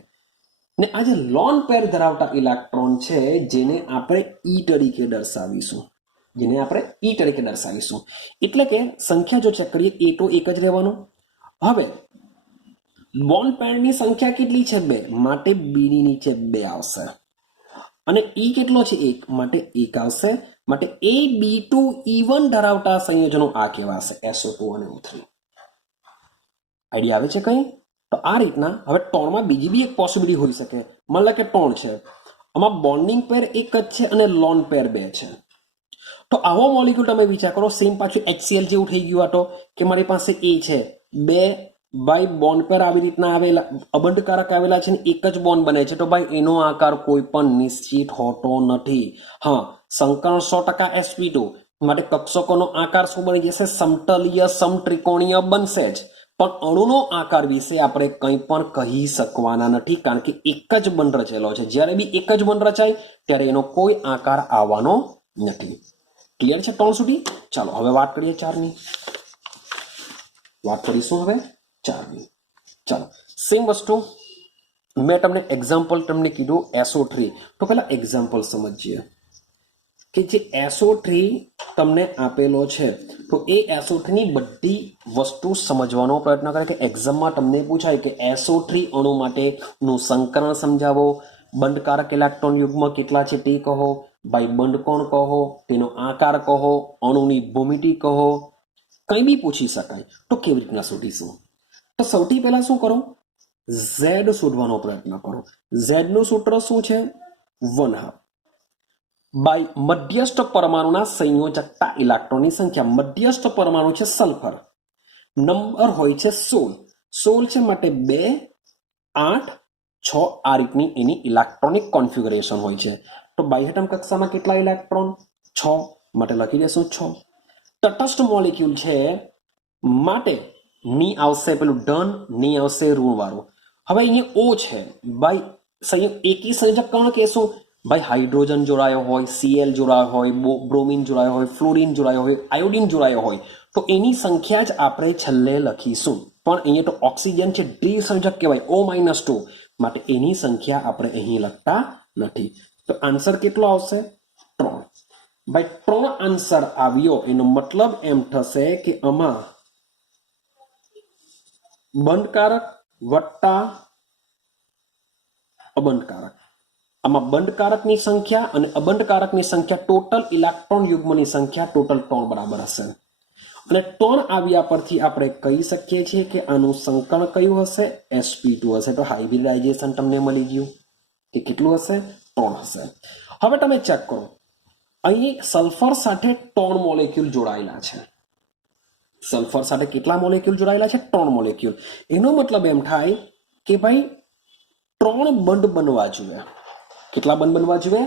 ને આ જે લોન પેર ધરાવતા ઇલેક્ટ્રોન છે, જેને આપણે ઈ તરીકે દર્શાવીશું, એટલે કે સંખ્યા જો ચેક કરીએ, એ તો એક જ રહેવાનો. હવે બોન્ડ પેરની સંખ્યા કેટલી છે? 2, માટે બી ની નીચે 2 આવશે. અને ઈ કેટલો છે? 1, માટે 1 આવશે. માટે A B2E1 ધરાવતા સંયોજનો આ કહેવાશે, SO2 અને O3. આઈડિયા આવે છે કઈ? તો આ રીતના હવે ટોનમાં બીજી બી એક પોસિબિલિટી હોઈ શકે. માની લો કે ટોન છે, આમાં બોન્ડિંગ પેર એક જ છે અને લોન પેર 2 છે. તો આવો મોલિક્યુલ તમે વિચાર કરો, સેમ પાછું HCl જેવું થઈ ગયું. તો કે મારી પાસે A છે, 2 ભાઈ બોન્ડ પેર આવી રીતના આવેલા, અબંધકારક આવેલા છે, ને એક જ બોન્ડ બને છે. તો ભાઈ એનો આકાર કોઈ પણ નિશ્ચિત હોતો નથી. હા, સંકરણ 100% sp2 માટે કક્ષકોનો આકાર શું બની જશે? સમતલીય સમત્રિકોણીય બનશે જ. પણ અણુનો આકાર વિશે આપણે કંઈ પણ કહી શકવાના નથી, કારણ કે એક જ બંધ રચેલો છે. જ્યારે બી એક જ બંધ રચાય ત્યારે એનો કોઈ આકાર આવવાનો નથી. ક્લિયર છે ટોન સુધી? ચાલો હવે વાત કરીએ 4ની. ચાલો સેમ વસ્તુ મેં તમને એક્ઝામ્પલ કીધું SO3. તો પહેલા એક્ઝામ્પલ સમજીએ કે જે SO3 તમને આપેલો છે, તો એ SO3 ની બધી વસ્તુ સમજવાનો પ્રયત્ન કરે. કે એક્ઝામમાં તમને પૂછાય કે SO3 અણુ માટેનું સંકરણ સમજાવો, બંધકારક ઇલેક્ટ્રોન યુગ્મ કેટલા છે તે કહો, ભાઈ બંધ કોણ કહો, તેનો આકાર કહો, અણુની ભૂમિતિ કહો, કંઈ બી પૂછી શકાય. તો કેવી રીતના શોધીશું? તો સૌથી પહેલા શું કરો? Z શોધવાનો પ્રયત્ન કરો. Z નું સૂત્ર શું છે? 1/2 બાય મધ્યસ્થ પરમાણુના સંયોજકતા ઇલેક્ટ્રોનની સંખ્યા. મધ્યસ્થ પરમાણુ છે સલ્ફર, નંબર હોય છે 16 છે, માટે 2, 8, 6 આ રીતની એની ઇલેક્ટ્રોનિક કોન્ફિગરેશન હોય છે. તો બાહ્યતમ કક્ષામાં કેટલા ઇલેક્ટ્રોન? 6, માટે લખી દેશું 6. તટસ્થ મોલેક્યુલ છે માટે ની આવશે પેલું ધન, ની આવશે ઋણ વાળું. હવે અહીંયા O છે ભાઈ, એકી સંયોજક કણ કહેશું. ભાઈ હાઇડ્રોજન જોડાયો હોય, Cl જોડાયો હોય, બ્રોમિન જોડાયો હોય, ફ્લોરિન જોડાયો હોય, આયોડિન જોડાયો હોય, તો એની સંખ્યા જ આપણે છેલ્લે લખીશું. પણ અહીંયા તો ઓક્સિજન છે, દ્વિસંયોજક કહેવાય, O-2, માટે એની સંખ્યા આપણે અહીં લખતા નથી. તો આન્સર કેટલો આવશે? 3. ભાઈ 3 આન્સર આવ્યો, એનો મતલબ એમ થશે કે આમાં બંધકારક વત્તા અબંધકારક, આમાં બંધકારકની સંખ્યા અને અબંધકારકની સંખ્યા, ટોટલ ઇલેક્ટ્રોન યુગ્મની સંખ્યા ટોટલ 3 બરાબર હશે. અને 3 આવ્યા પરથી આપણે કહી શકીએ છીએ કે આનું સંકરણ કયું હશે? sp2 હશે. તો હાઇબ્રિડાઇઝેશન તમને મળી ગયું કે કેટલું હશે? 3 હશે. હવે તમે ચેક કરો, અહીં સલ્ફર સાથે 3 મોલેક્યુલ જોડાયેલા છે. સલ્ફર સાથે કેટલા મોલેક્યુલ જોડાયેલા છે? 3 મોલેક્યુલ. એનો મતલબ એમ થાય કે ભાઈ 3 બંધ બનવા જોઈએ. કેટલા બંધ બનવા જોઈએ?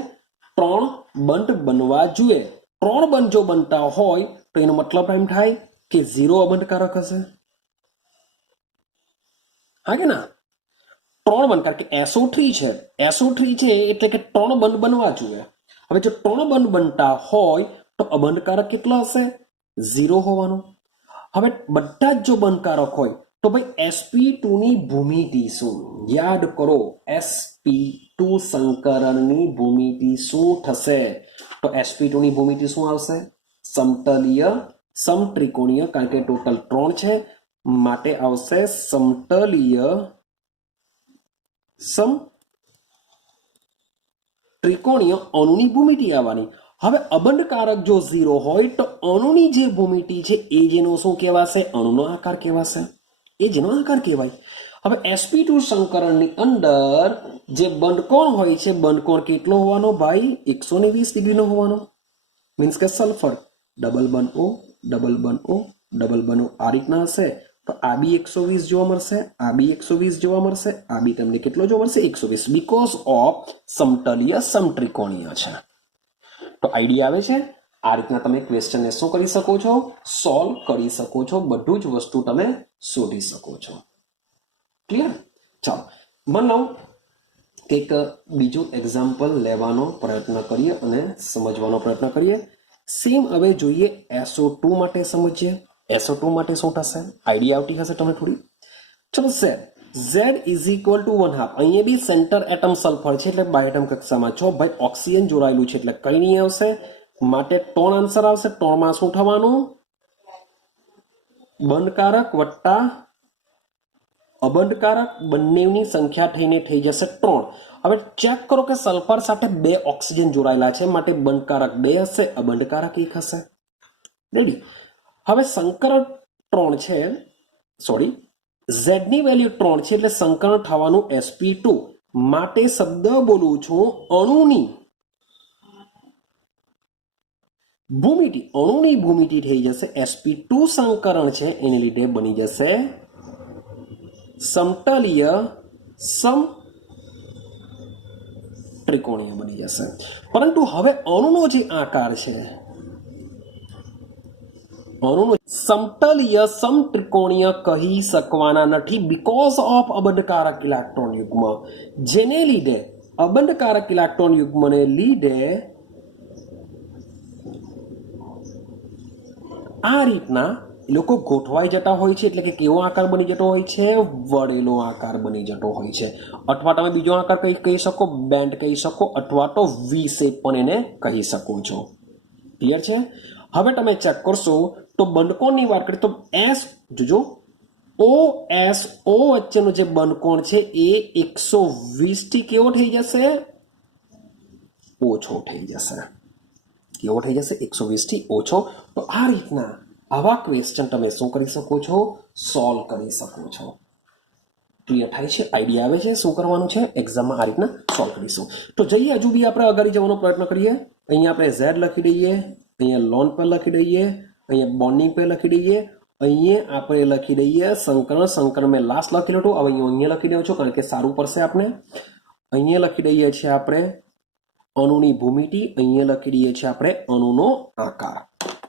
3 બંધ બનવા જોઈએ. 3 બંધ જો બનતા હોય તો એનો મતલબ એમ થાય કે 0 અબંધકારક હશે. હા કે ના? 3 બંધ, કારણ કે SO3 છે, એટલે કે 3 બંધ બનવા જોઈએ. હવે જો 3 બંધ બનતા હોય તો અબંધકારક કેટલો હશે? 0 હોવાનો. હવે બધા જ જો બંધકારક હોય તો ભાઈ sp2 ની ભૂમિતિ શું? યાદ કરો, sp2 સંકરણની ભૂમિતિ શું થશે? તો sp2 ની ભૂમિતિ શું આવશે? સમતલીય સમત્રિકોણીય, કારણ કે ટોટલ 3 છે, માટે આવશે સમતલીય સમત્રિકોણીય અણુની ભૂમિતિ આવવાની. હવે અબંધકારક જો 0 હોય તો અણુની જે ભૂમિતિ છે એ જેનો શું કહેવાશે? અણુનો આકાર કહેવાશે, એ જેનો આકાર કહેવાય. હવે sp2 સંકરણની અંદર જે બંધકોણ હોય છે, બંધકોણ કેટલો હોવાનો ભાઈ? 120 ડિગ્રીનો હોવાનો. મીન્સ કે સલ્ફર ડબલ બંધ O, ડબલ બંધ O, ડબલ બંધ O આ રીતના હશે. તો આ બી 120 જોવા મળશે, આ બી 120 જોવા મળશે, આ બી તમને કેટલો જોવા મળશે? 120, બીકોઝ ઓફ સમતલીય સમત્રિકોણીય છે. તો આઈડિયા આવે છે? આ રીતના તમે ક્વેશ્ચનને શું કરી શકો છો? સોલ્વ કરી શકો છો. બધું જ વસ્તુ તમે શોધી શકો છો. ક્લિયર? ચાલો, માની લો કે એક બીજું એક્ઝામ્પલ લેવાનો પ્રયત્ન કરીએ અને સમજવાનો પ્રયત્ન કરીએ. સેમ હવે જોઈએ SO2 માટે સમજીએ. SO2 માટે શું થશે? આઈડિયા આવતી હશે તમને થોડી. ચલો, Z ઇઝ ઇક્વલ ટુ 1/2. અહીંયા બી સેન્ટર એટમ સલ્ફર છે એટલે બાય એટમ કક્ષામાં છો. ભાઈ ઓક્સિજન જોડાયેલું છે એટલે કઈ નહીં આવશે, માટે 3 આન્સર આવશે. 3 માં શું થવાનું? બંધકારક વત્તા અબંધકારક બંનેની સંખ્યા થઈને થઈ જશે 3. હવે ચેક કરો કે સલ્ફર સાથે 2 ઓક્સિજન જોડાયેલા છે, માટે બંધકારક 2 હશે, અબંધકારક 1 હશે. રેડી? હવે સંકરણ 3 છે, સોરી, Z ની વેલ્યુ 3 છે એટલે સંકરણ થવાનું sp2. માટે શબ્દ બોલું છું અણુની ભૂમિતિ. અણુની ભૂમિતિ થઈ જશે sp2 સંકરણ છે એને લીધે બની જશે સમતલીય ત્રિકોણીય બની જશે. પરંતુ હવે અણુનો જે આકાર છે, અણુનો સમતલીય સમત્રિકોણીય કહી શકવાના નથી બીકોઝ ઓફ અબંધકારક ઇલેક્ટ્રોન યુગ્મ. જેને લીધે અબંધકારક ઇલેક્ટ્રોન યુગ્મને લીધે આ રીતના લોકો ગોઠવાઈ જતા હોય છે. એટલે કે કેવો આકાર બની જતો હોય છે? વળેલો આકાર બની જતો હોય છે. અથવા તમે બીજો આકાર કહી શકો, બેન્ડ કહી શકો, અથવા તો વી શેપ પણ એને કહી શકો છો. ક્લિયર છે? હવે તમે ચેક કરશો તો બંધકોણની વાત કરીએ તો S જોજો, OSO વચ્ચેનો જે બંધકોણ છે એ 120 થી કેવો થઈ જશે? ઓછો થઈ જશે. કેવો થઈ જશે? 120 થી ઓછો. તો આ રીતના આવા ક્વેશ્ચન તમે શું કરી શકો છો? સોલ્વ કરી શકો છો. ક્લિયર થાય છે? આઈડિયા આવે છે શું કરવાનું છે? એક્ઝામમાં આ રીતના સોલ્વ કરીશું. તો જઈએ હજુ બી આપણે આગળ જવાનો પ્રયત્ન કરીએ. અહીંયા આપણે Z લખી દઈએ, અહીંયા લોન પેર લખી દઈએ, અહીંયા બોન્ડિંગ પેર લખી દઈએ, અહીંયા આપણે લખી દઈએ સંકરણ. સંકરણ મેં લાસ્ટ લખેલું હતું, હવે અહીંયા લખી દઉં છું કારણ કે સારું પડશે આપણે. અહીંયા લખી દઈએ છીએ આપણે અણુની ભૂમિતિ, અહીંયા લખી દઈએ છીએ આપણે અણુનો આકાર.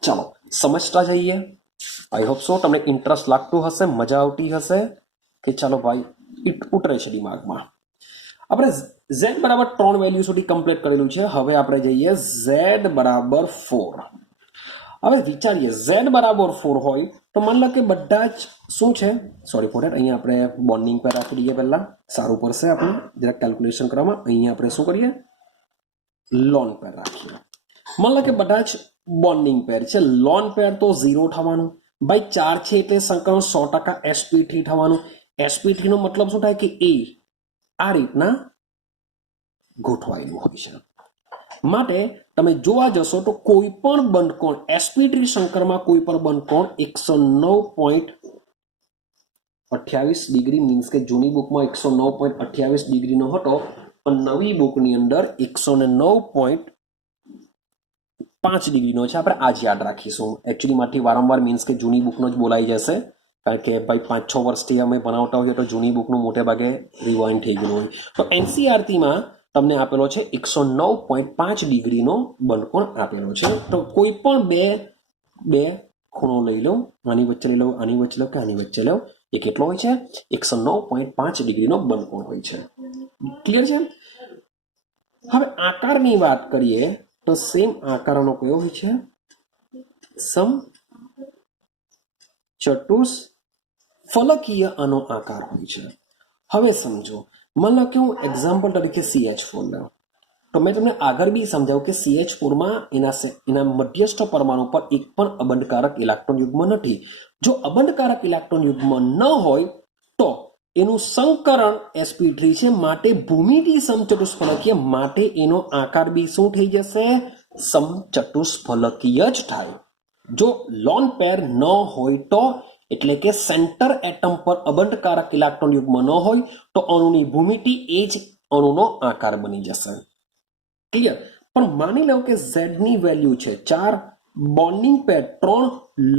ચાલો સમજતા જઈએ. આઈ હોપ સો તમને ઇન્ટરેસ્ટ લાગતું હશે, મજા આવતી હશે કે ચાલો ભાઈ ઉતરે છે દિમાગમાં. આપણે Z બરાબર 3 વેલ્યુ સુધી કમ્પ્લીટ કરેલું છે. હવે આપણે જઈએ Z બરાબર 4. હવે વિચારીએ Z બરાબર 4 હોય તો માન લો કે બધા જ શું છે, સોરી ફોર ધેટ, અહીંયા આપણે બોન્ડિંગ પેર રાખી દઈએ. પહેલા સારું પડશે આપણે જરાક કેલ્ક્યુલેશન કરવામાં. અહીંયા આપણે શું કરીએ? લોન પેર રાખીએ. માન લો કે બધા જ બોન્ડિંગ પેર છે. લોન પેર તો 0 થવાનું. ભાઈ 4 છે એટલે સંકલન 100% sp3 થવાનું. sp3 નો મતલબ શું થાય કે એ આ રીતના ગોઠવાયેલું હોય છે. માટે તમે જોવા જશો તો કોઈ પણ બંધકોણ sp3 સંકરમાં કોઈ પણ બંધકોણ 109.28 ડિગ્રી મીન્સ કે જૂની બુકમાં 109.28 ડિગ્રીનો હતો, પણ નવી બુકની અંદર 109.5 ડિગ્રીનો છે. આપણે આજ યાદ રાખીશું. એકચ્યુઅલી માંથી વારંવાર મીન્સ કે જૂની બુકનો જ બોલાઈ જશે કારણ કે ભાઈ 5-6 વર્ષથી અમે બનાવતા હોઈએ તો જૂની બુકનું મોટે ભાગે રિવાઇન્ડ થઈ ગયું હોય. તો NCERTમાં તમને આપેલો છે 109.5 ડિગ્રીનો બંધકોણ આપેલો છે. તો કોઈ પણ બે ખૂણો લઈ લો, આની વચ્ચે લઈ લો, આની વચ્ચે લો કે આની વચ્ચે લો, એ કેટલો હોય છે? 109.5 ડિગ્રીનો બંધકોણ હોય છે. ક્લિયર છે? હવે આકારની વાત કરીએ તો સેમ આકારનો કયો હોય છે? સમચતુષ્ફલકીય આનો આકાર હોય છે. હવે સમજો, માન લો કે હું એક્ઝામ્પલ તરીકે CH4 લઉં તો મેં તમને આગળ બી સમજાવ્યું કે CH4માં એના મધ્યસ્થ પરમાણુ પર એક પણ અબંધકારક ઇલેક્ટ્રોન યુગ્મ નથી. જો અબંધકારક ઇલેક્ટ્રોન યુગ્મ ન હોય તો એનું સંકરણ sp3 છે, માટે ભૂમિતિ સમચતુષ્ફલકીય, માટે એનો આકાર બી શું થઈ જશે? સમચતુષ્ફલકીય જ થાય. જો લોન પેર ન હોય તો, એટલે કે સેન્ટર એટમ પર અબંધકારક ઇલેક્ટ્રોન યુગ્મ ન હોય તો અણુની ભૂમિતિ એ જ અણુનો આકાર બની જશે. ક્લિયર? પણ માની લો કે Z ની વેલ્યુ છે 4, બોન્ડિંગ પેર 3,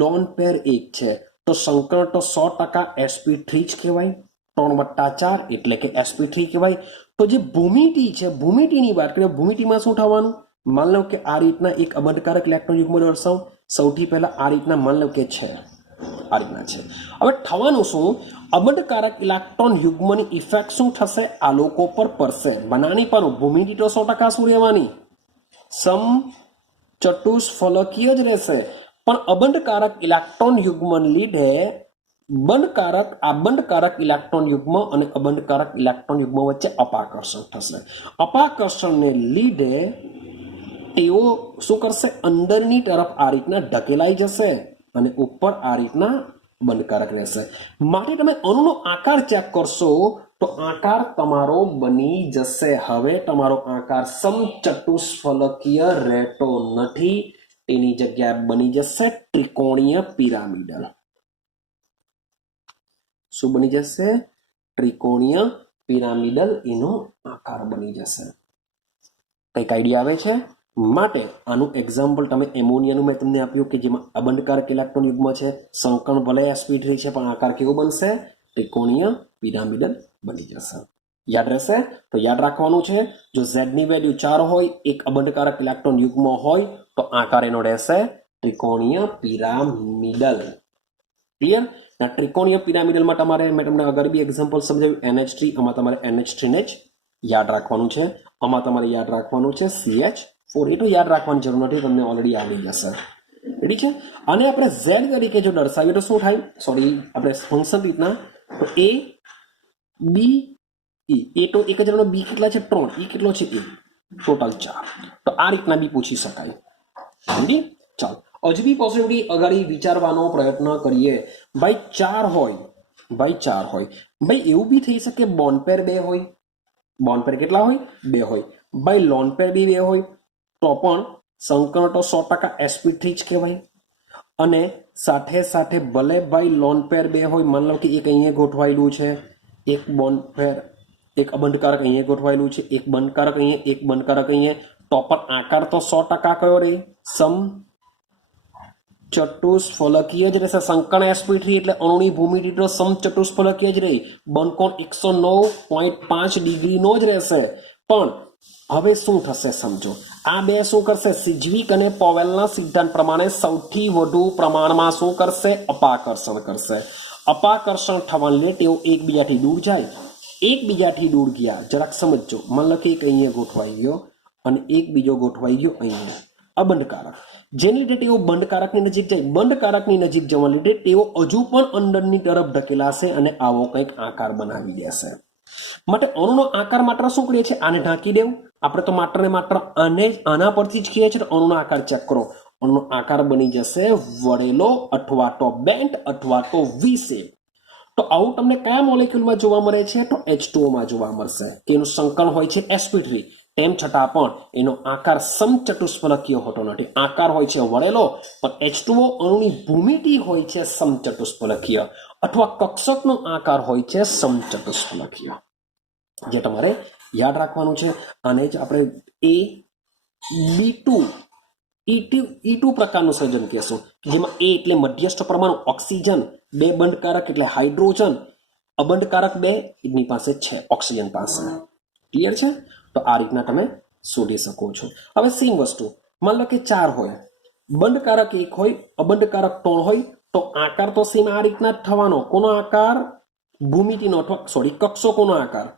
લોન પેર 1 છે, તો સંકરણ તો 100% sp3 જ કહેવાય. 3+4 એટલે કે sp3 કહેવાય. તો જે ભૂમિતિ છે, ભૂમિતિની વાત કરીએ, ભૂમિતિમાં શું થવાનું? मान लो कि आ રીતના એક અબંધકારક ઇલેક્ટ્રોન યુગ્મ દર્શાવું. સૌથી પહેલા આ રીતના मान લો કે છે, આ રીતના છે. હવે થવાનું શું, અબંધકારક ઇલેક્ટ્રોન યુગ્મની ઇફેક્ટ શું થશે, આલોકો પર પડશે. બનાની પર ભૂમિતિ તો 100% શું રહેવાની, સમચતુષ્ફલકીય જ રહેશે. પણ અબંધકારક ઇલેક્ટ્રોન યુગ્મને લીધે બંધકારક ઇલેક્ટ્રોન યુગ્મ અને અબંધકારક ઇલેક્ટ્રોન યુગ્મ વચ્ચે અપાકર્ષણ થશે. અપાકર્ષણને લીધે તેઓ શું કરશે, અંદરની તરફ આ રીતના ઢકેલાઈ જશે અને ઉપર આ રીતના બંધકારક રહેશે. માટે તમે અણુનો આકાર ચેક કરશો તો આકાર તમારો બની જશે. હવે તમારો આકાર સમચતુષ્ફલકીય રહેતો નથી, તેની જગ્યાએ બની જશે ત્રિકોણીય પિરામિડલ. શું બની જશે, ત્રિકોણીય પિરામિડલ એનો આકાર બની જશે. કઈક આઈડિયા આવે છે? માટે આનું એક્ઝામ્પલ તમે એમોનિયાનું મેં તમને આપ્યું કે જેમાં અબંધકારક ઇલેક્ટ્રોન યુગ્મ છે, સંકરણ ભલે sp3 છે પણ આકાર કેવો બનશે, ત્રિકોણીય પિરામિડલ બની જશે. યાદ રહેશે? તો યાદ રાખવાનું છે, જો z ની વેલ્યુ 4 હોય, એક અબંધકારક ઇલેક્ટ્રોન યુગ્મ હોય તો આકાર એનો રહેશે ત્રિકોણીય પિરામિડલ. ક્લિયર? ના ત્રિકોણીય પિરામિડલમાં તમારે મેં તમને આગળ બી એક્ઝામ્પલ સમજાવ્યું NH3, આમાં તમારે NH3 ને જ યાદ રાખવાનું છે. આમાં તમારે યાદ રાખવાનું છે CH4. એ તો યાદ રાખવાની જરૂર નથી, તમને ઓલરેડી આવડી જશે. રેડી છે? અને આપણે z તરીકે જો દર્શાવીએ તો શું થાય, સોરી આપણે ફંક્શન રીતના, તો a b e, એ તો એક જ b કેટલા છે 3, e કેટલો છે a, ટોટલ 4. તો આ રીતના બી પૂછી શકાય. સમજી? ચાલો હજુ બી પોસિબિલિટી અગાડી વિચારવાનો પ્રયત્ન કરીએ. ભાઈ 4 હોય, ભાઈ એવું બી થઈ શકે બોન્ડ પેર 2 હોય. બોન્ડ પેર કેટલા હોય, 2 હોય. ભાઈ લોન પેર બી 2 હોય તો પણ સંકરણ તો 100% sp3 જ કહેવાય. અને સાથે સાથે ભલે ભાઈ લોન પેર 2 હોય, માન લો કે એક અહીંયા ગોઠવાયેલું છે, એક બોન્ડ પેર, એક અબંધકારક અહીંયા ગોઠવાયેલું છે, એક બંધકારક અહીંયા, એક બંધકારક અહીંયા, તો પણ આકાર તો 100% કયો રહે, સમચતુષ્ફલકીય જ રહેશે. સંકરણ sp3 એટલે અણુની ભૂમિતિ તો સમચતુષ્ફલકીય જ રહી. બંધકોણ 109.5 ડિગ્રીનો જ રહેશે. પણ હવે શું થશે સમજો, આ બે શું કરશે, સિજ્વિક અને પોવેલના સિદ્ધાંત પ્રમાણે સૌથી વધુ પ્રમાણમાં શું કરશે, અપાકર્ષણ કરશે. અપાકર્ષણ થવાને લીધે તેઓ એકબીજાથી દૂર જાય. એકબીજાથી દૂર ગયા, જરાક સમજો. માન લો કે એક અહીંયા ગોઠવાઈ ગયો અને એક બીજો ગોઠવાઈ ગયો અહીંયા, અબંધકારક. જેની લીધે તેઓ બંધકારકની નજીક જાય. બંધકારકની નજીક જવા લીધે તેઓ હજુ પણ અંદરની તરફ ઢકેલાશે અને આવો કંઈક આકાર બનાવી દેશે. માટે અણુનો આકાર માત્ર શું કરીએ છીએ, આને ઢાંકી દેવું. આપણે તો માત્ર ને માત્ર આના પરથી જ કહીએ છીએ. અણુનો આકાર ચેક કરો. અણુનો આકાર બની જશે વળેલો અથવા તો બેન્ટ અથવા તો વી શેપ. તો આવું તમને કયા મોલેક્યુલમાં જોવા મળે છે, તો H2O માં જોવા મળશે. એનું સંકરણ હોય છે sp3. તેમ છતાં પણ એનો આકાર સમચતુષ્ફલકીય હોતો નથી. આકાર હોય છે વળેલો, પણ H2O અણુની ભૂમિતિ હોય છે સમચતુષ્ફલકીય, અથવા કક્ષકનો આકાર હોય છે સમચતુષ્ફલકીય. જે તમારે યાદ રાખવાનું છે. આને જ આપણે AB2 E2 પ્રકારનું સર્જન કહેશું, જેમાં A એટલે મધ્યસ્થ પરમાણુ ઓક્સિજન, 2 બંધકારક એટલે હાઇડ્રોજન, અબંધકારક 2 એની પાસે છે ઓક્સિજન પાસે. ક્લિયર છે? તો આ રીતના તમે શોધી શકો છો. હવે સેમ વસ્તુ માન લો કે 4 હોય, બંધકારક 1 હોય, અબંધકારક 3 હોય, તો આકાર તો સેમ આ રીતના જ થવાનો. કોનો આકાર? ભૂમિતિનો અથવા સોરી કક્ષકોનો આકાર.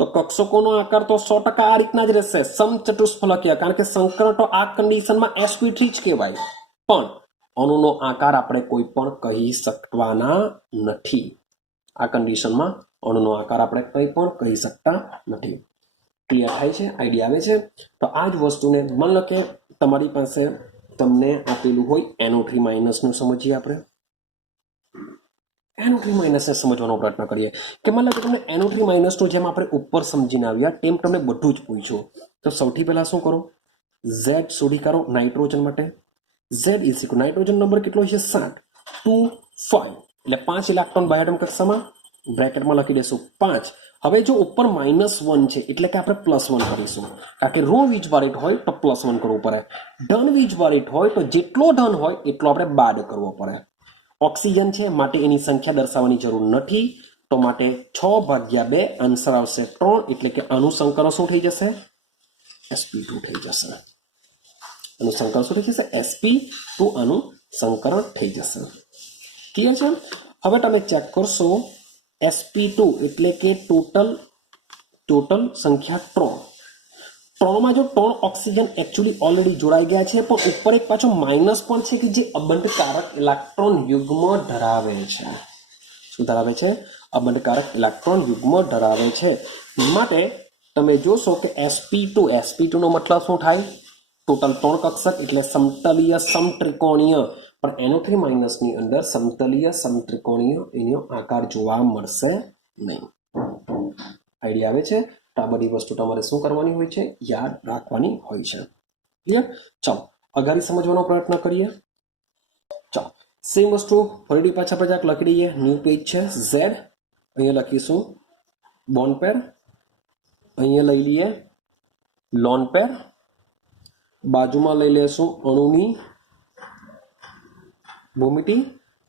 તો કક્ષકોનો આકાર તો 100% આ રીતના જ રહેશે, સમચતુષ્ફલકીય. કારણ કે સંકરણ તો આ કન્ડિશનમાં sp3 જ કહેવાય. પણ અણુનો આકાર આપણે કોઈ પણ કહી શકવાના નથી. આ કન્ડિશનમાં અણુનો આકાર આપણે કંઈ પણ કહી શકતા નથી. ક્લિયર થાય છે? આઈડિયા આવે છે? તો આ જ વસ્તુને માન લો કે તમારી પાસે તમને આપેલું હોય NO3 નું સમજીએ. આપણે NO3 ને સમજવાનો પ્રયત્ન કરીએ કે માન લો કે તમને NO3 નું જેમ આપણે ઉપર સમજીને આવ્યા તેમ તમને બધું જ પૂછ્યું. તો સૌથી પહેલા શું કરો, Z શોધી કાઢો નાઇટ્રોજન માટે. Z નાઇટ્રોજન નંબર કેટલો છે 7, 2 5 એટલે 5 ઇલેક્ટ્રોન બાયોટમ કક્ષામાં, બ્રેકેટમાં લખી દેશું 5. હવે જો ઉપર -1 છે એટલે કે આપણે +1 કરીશું. કારણ કે ઋણ વીજભારિત હોય તો +1 કરવું પડે, ધન વીજભારિત હોય તો જેટલો ધન હોય એટલો આપણે બાદ કરવો પડે. ઓક્સિજન છે માટે એની સંખ્યા દર્શાવવાની જરૂર નથી. તો માટે 6/2 આન્સર આવશે 3. એટલે કે આનું સંકરણ શું થઈ જશે, sp2 થઈ જશે. આનું સંકરણ શું થઈ જશે? sp2 આનું સંકરણ થઈ જશે. ક્લિયર છે? હવે તમે ચેક કરશો sp2 એટલે કે ટોટલ સંખ્યા 3 માં જો 3 ઓક્સિજન એકચ્યુઅલી ઓલરેડી જોડાઈ ગયા છે, પણ ઉપર એક પાછો માઇનસ પણ છે કે જે અબંધકારક ઇલેક્ટ્રોન યુગ્મ ધરાવે છે. શું ધરાવે છે? અબંધકારક ઇલેક્ટ્રોન યુગ્મ ધરાવે છે. માટે તમે જોશો કે sp2 નો મતલબ શું થાય? ટોટલ 3 કક્ષક એટલે સમતલીય સમત્રિકોણીય, પણ NO3 માઇનસ ની અંદર સમતલીય સમત્રિકોણીય એનો આકાર જોવા મળશે નહીં. આઈડિયા આવે છે? તો આ બધી વસ્તુ તમારે શું કરવાની હોય છે? યાદ રાખવાની હોય છે. ક્લિયર? ચાલો અગાડી સમજવાનો પ્રયત્ન કરીએ. ચાલો સેમ વસ્તુ ફરીથી પાછા આપણે લખી દઈએ. ન્યૂ પેજ છે Z, અહીંયા લખીશું બોન્ડ પેર, અહીંયા લઈ લઈએ લોન પેર, બાજુમાં લઈ લેશું અણુની ભૂમિતિ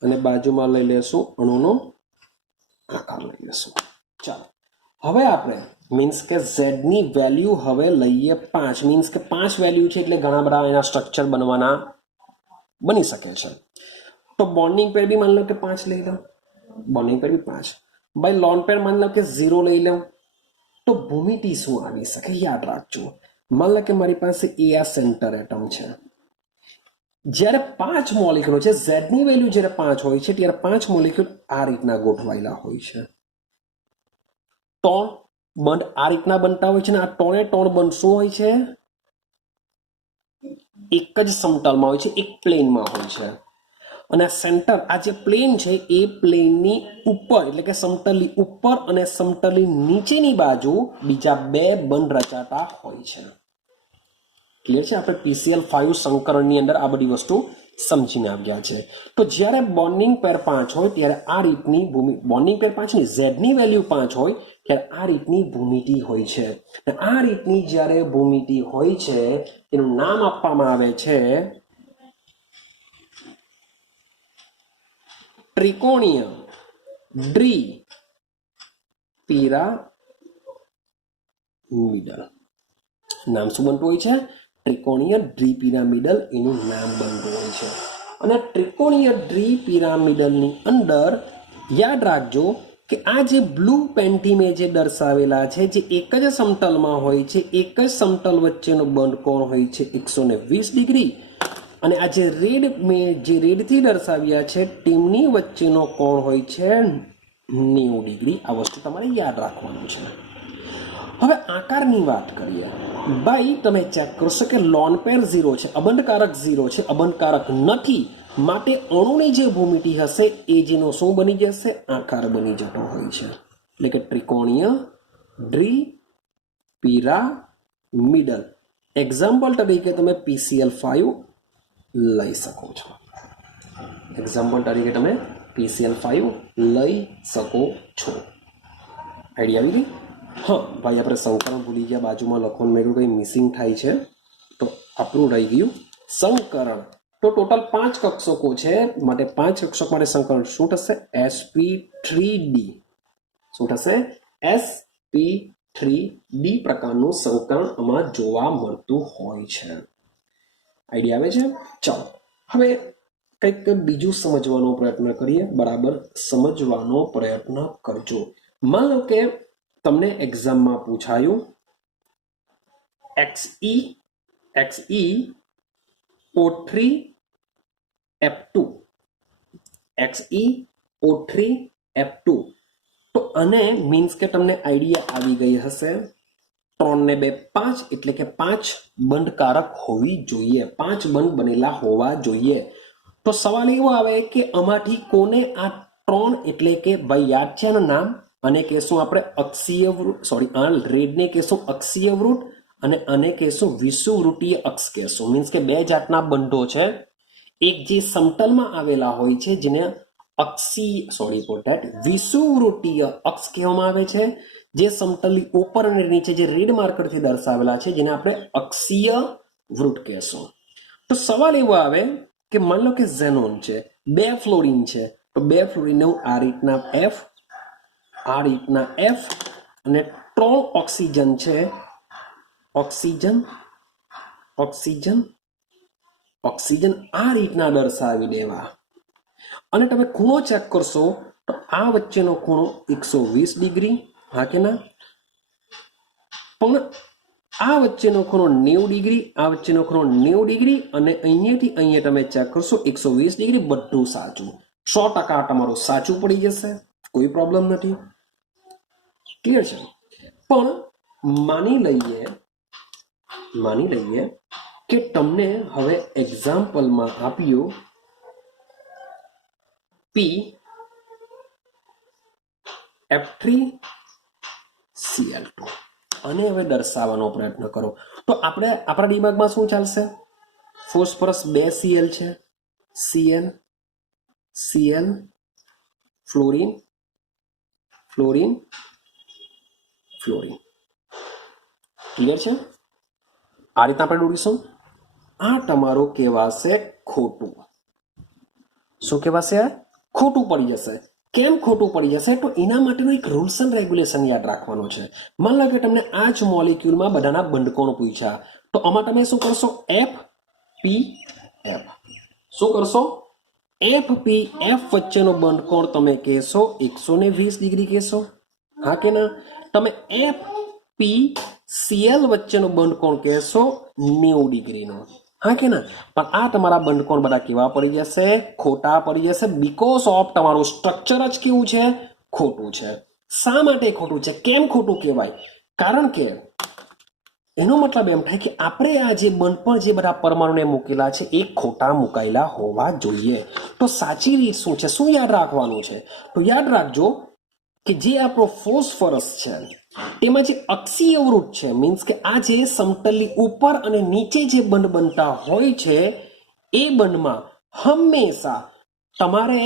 અને બાજુમાં લઈ લેશું અણુનો આકાર લઈ લેશું. ચાલો હવે આપણે મીન્સ કે Z ની વેલ્યુ હવે લઈએ 5. મીન્સ કે 5 વેલ્યુ છે એટલે ઘણા બધા એના સ્ટ્રક્ચર બની શકે છે. તો બોન્ડિંગ પેર બી માની લો કે 5 લઈ લો, બોન્ડિંગ પેર બી 5. ભાઈ લોન પેર માની લો કે 0 લઈ લો. તો ભૂમિતિ શું આવી શકે? યાદ રાખજો. માની લો કે મારી પાસે આ સેન્ટર એટમ છે. જ્યારે 5 મોલિક્યુલ છે, Z ની વેલ્યુ જ્યારે 5 હોય છે ત્યારે 5 મોલિક્યુલ આ રીતના ગોઠવાયેલા હોય છે. 3 બંધ આ રીતના બનતા હોય છે ને આ 3 બંધ શું હોય છે? એક જ સમતલમાં હોય છે, એક પ્લેનમાં હોય છે. અને સેન્ટર આ જે પ્લેન છે એ પ્લેનની ઉપર એટલે કે સમતલની ઉપર અને સમતલની નીચેની બાજુ બીજા 2 બંધ રચાતા હોય છે. ક્લિયર છે? આપણે PCl5 સંકરણની અંદર આ બધી વસ્તુ સમજીને આવ્યા છે. તો જ્યારે બોન્ડિંગ પેર 5 હોય ત્યારે આ રીતની બોન્ડિંગ પેર 5 ની Z ની વેલ્યુ 5 હોય ત્યારે આ રીતની ભૂમિતિ હોય છે. આ રીતની જ્યારે ભૂમિતિ હોય છે એનું નામ આપવામાં આવે છે ત્રિકોણીય દ્વિપિરામિડલ. નામ શું બનતું હોય છે? ત્રિકોણીય દ્વિપિરામિડલ એનું નામ બનતું હોય છે. અને ત્રિકોણીય દ્વિપિરામિડલની અંદર યાદ રાખજો કે આ જે બ્લુ પેન્ટીમે જે દર્શાવેલા છે જે એક જ સમતલમાં હોય છે, એક જ સમતલ વચ્ચેનો બંધ કોણ હોય છે 120 ડિગ્રી, અને આ જે રેડથી દર્શાવ્યા છે તેમની વચ્ચેનો કોણ હોય છે 90 ડિગ્રી. આ વસ્તુ તમારે યાદ રાખવાનું છે. હવે આકારની વાત કરીએ. ભાઈ તમે ચેક કરશો કે લોન પેર 0 છે, અબંધકારક 0 છે, અબંધકારક નથી. માટે અણુની જે ભૂમિતિ હશે એ જેનો શું બની જશે? આકાર બની જતો હોય છે. એટલે કે ત્રિકોણીય દ્વિપિરામિડલ. એક્ઝામ્પલ તરીકે તમે PCl5 લઈ શકો છો. એક્ઝામ્પલ તરીકે તમે PCl5 લઈ શકો છો. આઈડિયા આવી ગઈ? હા ભાઈ આપણે સંકરણ ભૂલી ગયા, બાજુમાં લખવાનું મેં કંઈ મિસિંગ થાય છે તો આપણું રહી ગયું સંકરણ. તો ટોટલ 5 કક્ષકો છે, માટે 5 કક્ષક માટે સંકરણ શું થશે? sp3d. શું થશે? sp3d પ્રકારનું સંકરણ આમાં જોવા મળતું હોય છે. આઈડિયા આવે છે? ચાલો હવે કંઈક બીજું સમજવાનો પ્રયત્ન કરીએ. બરાબર સમજવાનો પ્રયત્ન કરજો. માન લો કે તમને એક્ઝામમાં પૂછાયું XeO3F2 XeO3F2. તો આને મીન્સ કે તમને આઈડિયા આવી ગઈ હશે 3 ને 2 5 એટલે કે 5 બંધકારક હોવી જોઈએ, 5 બંધ બનેલા હોવા જોઈએ. તો સવાલ એવો આવે કે આમાંથી કોને આ 3 એટલે કે ભાઈ યાદ છે એનું નામ, અને કહેશું આપણે અક્ષીય વૃત્ત, સોરી આ રેડને કહેશું અક્ષીય વૃત્ત અને આને કહેશું વિષુવવૃત્તીય અક્ષ કહેશું. મીન્સ કે 2 જાતના બંધો છે. એક જે સમતલમાં આવેલા હોય છે જેને વિષુવવૃત્તીય અક્ષ કહેવામાં આવે છે, જે સમતલની ઉપર અને નીચે જે રેડ માર્કરથી દર્શાવેલા છે જેને આપણે અક્ષીય વૃત્ત કહેશું. તો સવાલ એવો આવે કે માન લો કે ઝેનોન છે, 2 ફ્લોરિન છે, તો 2 ફ્લોરિનને આ રીતના F, આ રીતના F અને 3 ઓક્સિજન છે, ઓક્સિજન ઓક્સિજન આ રીતના દર્શાવી દેવા. અને તમે ખૂણો ચેક કરશો તો આ વચ્ચેનો ખૂણો 120 ડિગ્રી, હા કે ના? પણ આ વચ્ચેનો ખૂણો 90 ડિગ્રી, આ વચ્ચેનો ખૂણો 90 ડિગ્રી, અને અહીંયાથી અહીંયા તમે ચેક કરશો 120 ડિગ્રી. બધું સાચું, 100% તમારું સાચું પડી જશે, કોઈ પ્રોબ્લેમ નથી. ક્લિયર છે? પણ માની લઈએ કે તમને હવે એક્ઝામ્પલમાં આપ્યું PF3Cl2 અને હવે દર્શાવવાનો પ્રયત્ન કરો તો આપણે આપણા દિમાગમાં શું ચાલશે? ફોસ્ફરસ 2 Cl છે, Cl Cl, fluorine fluorine fluorine. Clear છે? આ રીતના આપણે દોરીશું. આ તમારું કહેવાશે ખોટું. શું કહેવાશે? ખોટું પડી જશે. કેમ ખોટું પડી જશે? તો એના માટેનો એક રૂલ્સ એન્ડ રેગ્યુલેશન યાદ રાખવાનો છે. માન લો કે તમને આ જ મોલિક્યુલમાં બધાના બંધકોણ પૂછ્યા, તો આમાં તમે શું કરશો? FPF. શું કરશો? FPF વચ્ચેનો બંધકોણ તમે કહેશો 120 ડિગ્રી કહેશો, હા કે ના? તમે FPCl વચ્ચેનો બંધકોણ કહેશો 90 ડિગ્રીનો, હા કે ના? પણ આ તમારા બંધકોણ બધા કેવા પડી જશે? ખોટા પડી જશે. બીકોઝ ઓફ તમારું સ્ટ્રક્ચર જ કેવું છે? ખોટું છે. શા માટે ખોટું છે? કેમ ખોટું કહેવાય? કારણ કે એનો મતલબ એમ થાય કે આપણે આ જે બંધ પર જે બધા પરમાણુને મૂકેલા છે એ ખોટા મુકાયેલા હોવા જોઈએ. તો સાચી રીત શું છે? શું યાદ રાખવાનું છે? તો યાદ રાખજો કે જે આપણો ફોસ્ફરસ છે તેમાં જે અક્ષીય વૃત્ત છે, મીન્સ કે આ જે સમતલની ઉપર અને નીચે જે બંધ બનતા હોય છે એ બંધમાં હંમેશા તમારે